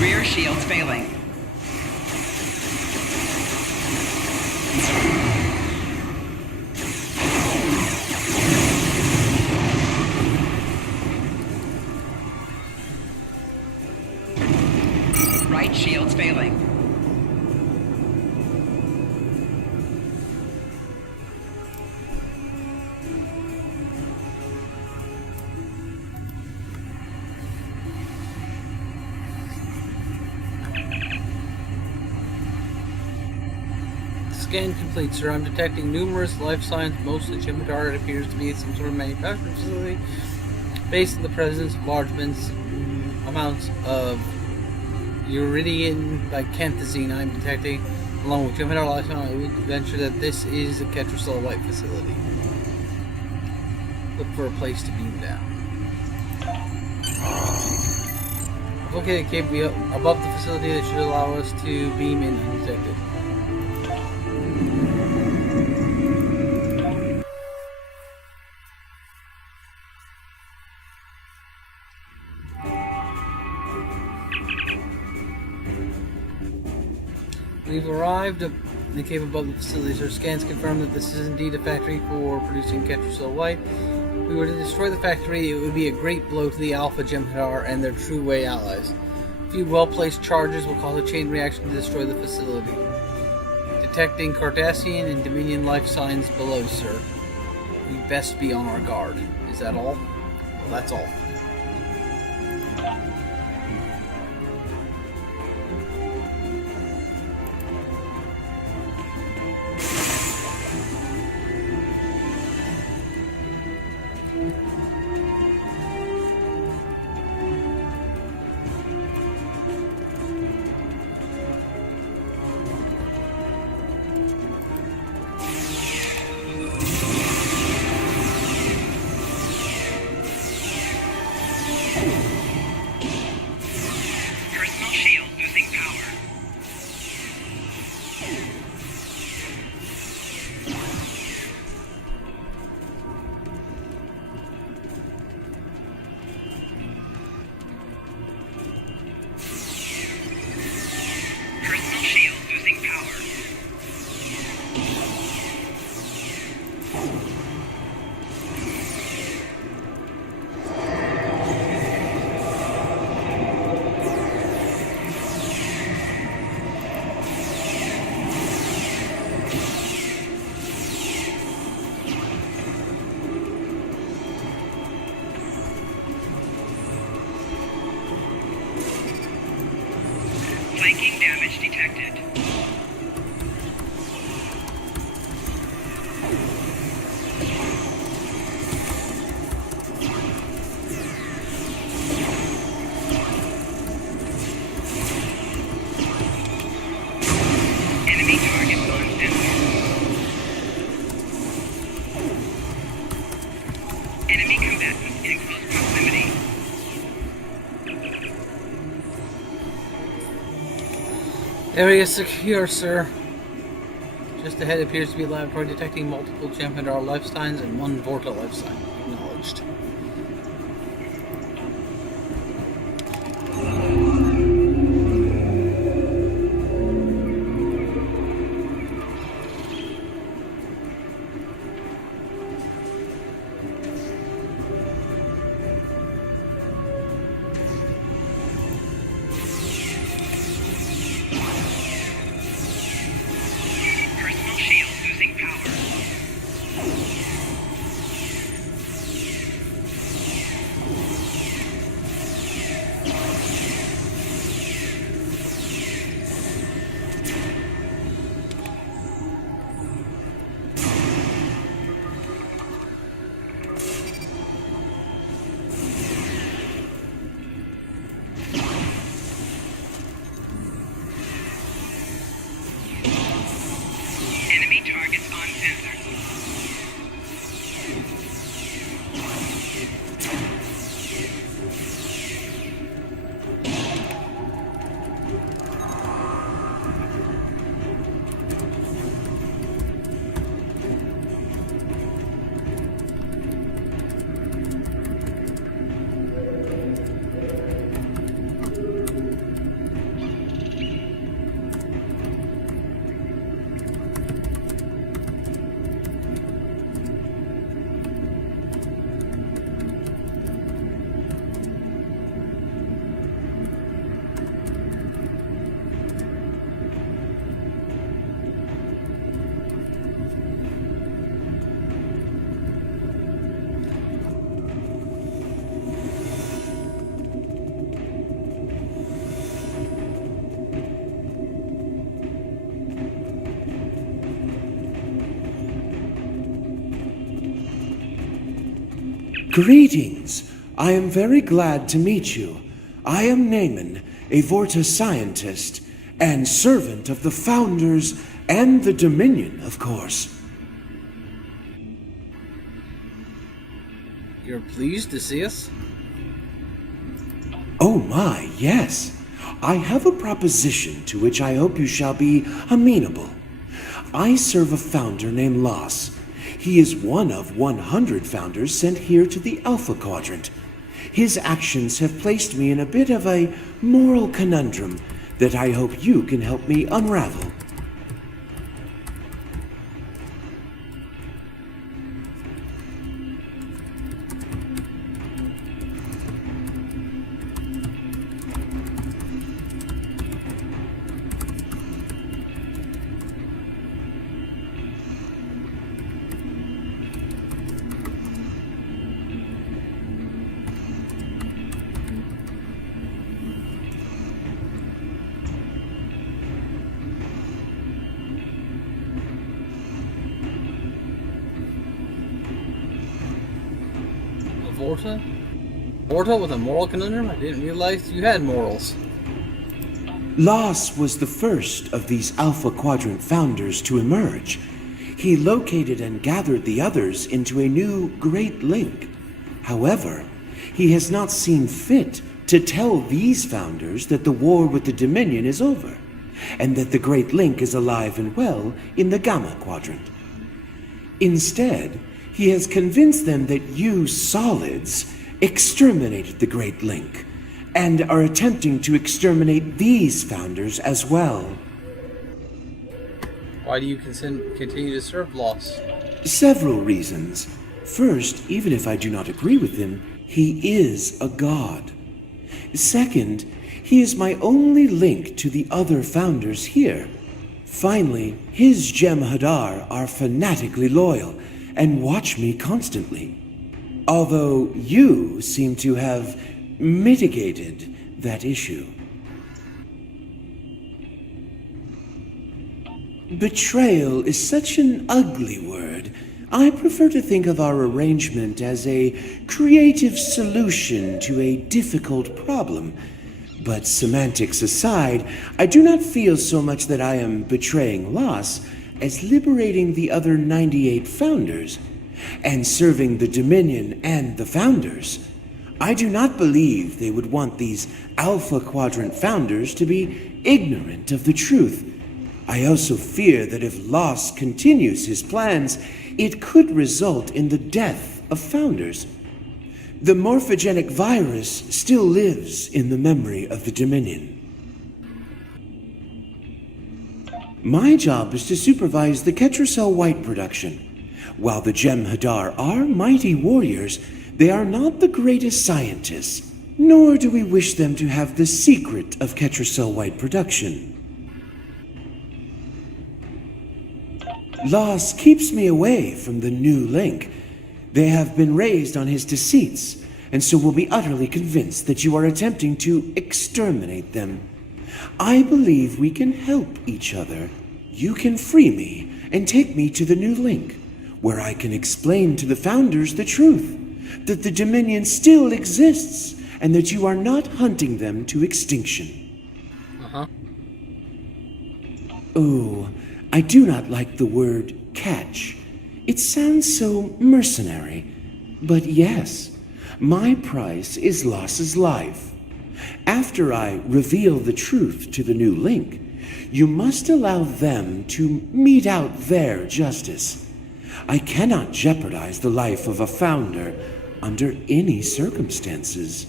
Rear shields failing. Right shields failing. Scan complete, sir. I'm detecting numerous life signs, mostly Chimitar. It appears to be some sort of manufacturing facility based on the presence of large amounts of Uridian bicanthazine I'm detecting, along with Chimitar life signs. I would venture that this is a Ketracel White facility. Look for a place to beam down. I've located a cable above the facility that should allow us to beam in undetected. We've arrived at the cave above the facilities. Our scans confirm that this is indeed a factory for producing Ketracel White. If we were to destroy the factory, it would be a great blow to the Alpha Jem'Hadar and their True Way allies. A few well-placed charges will cause a chain reaction to destroy the facility. Detecting Cardassian and Dominion life signs below, sir. We best be on our guard. Is that all? Well, that's all. Flanking damage detected. Enemy target on sensor. Enemy combatants in close proximity. Area secure, sir. Just ahead appears to be a laboratory detecting multiple Jem'Hadar life signs and one Vorta life sign. Acknowledged. Personal shield losing power. Enemy targets on sensor. Greetings. I am very glad to meet you. I am Naaman, a Vorta scientist, and servant of the Founders and the Dominion, of course. You're pleased to see us? Oh my, yes. I have a proposition to which I hope you shall be amenable. I serve a founder named Los. He is one of 100 founders sent here to the Alpha Quadrant. His actions have placed me in a bit of a moral conundrum that I hope you can help me unravel. Vorta? Vorta with a moral conundrum? I didn't realize you had morals. Los was the first of these Alpha Quadrant founders to emerge. He located and gathered the others into a new Great Link. However, he has not seen fit to tell these founders that the war with the Dominion is over, and that the Great Link is alive and well in the Gamma Quadrant. Instead, he has convinced them that you solids exterminated the Great Link, and are attempting to exterminate these founders as well. Why do you continue to serve Los? Several reasons. First, even if I do not agree with him, he is a god. Second, he is my only link to the other founders here. Finally, his Jem'Hadar are fanatically loyal and watch me constantly. Although you seem to have mitigated that issue. Betrayal is such an ugly word. I prefer to think of our arrangement as a creative solution to a difficult problem. But semantics aside, I do not feel so much that I am betraying Los as liberating the other 98 founders and serving the Dominion and the founders. I do not believe they would want these Alpha Quadrant founders to be ignorant of the truth. I also fear that if Los continues his plans, it could result in the death of founders. The morphogenic virus still lives in the memory of the Dominion. My job is to supervise the Ketracel White production. While the Jem'Hadar are mighty warriors, they are not the greatest scientists, nor do we wish them to have the secret of Ketracel White production. Los keeps me away from the new link. They have been raised on his deceits, and so will be utterly convinced that you are attempting to exterminate them. I believe we can help each other. You can free me and take me to the new link, where I can explain to the founders the truth, that the Dominion still exists, and that you are not hunting them to extinction. Oh, I do not like the word catch. It sounds so mercenary. But yes, my price is Los's life. After I reveal the truth to the new link, you must allow them to mete out their justice. I cannot jeopardize the life of a founder under any circumstances.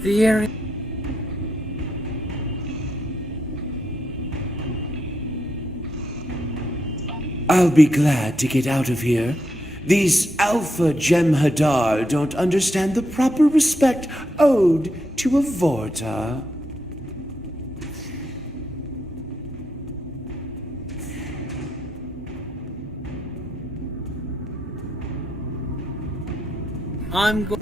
The area. I'll be glad to get out of here. These Alpha Jem'Hadar don't understand the proper respect owed to a Vorta. I'm going.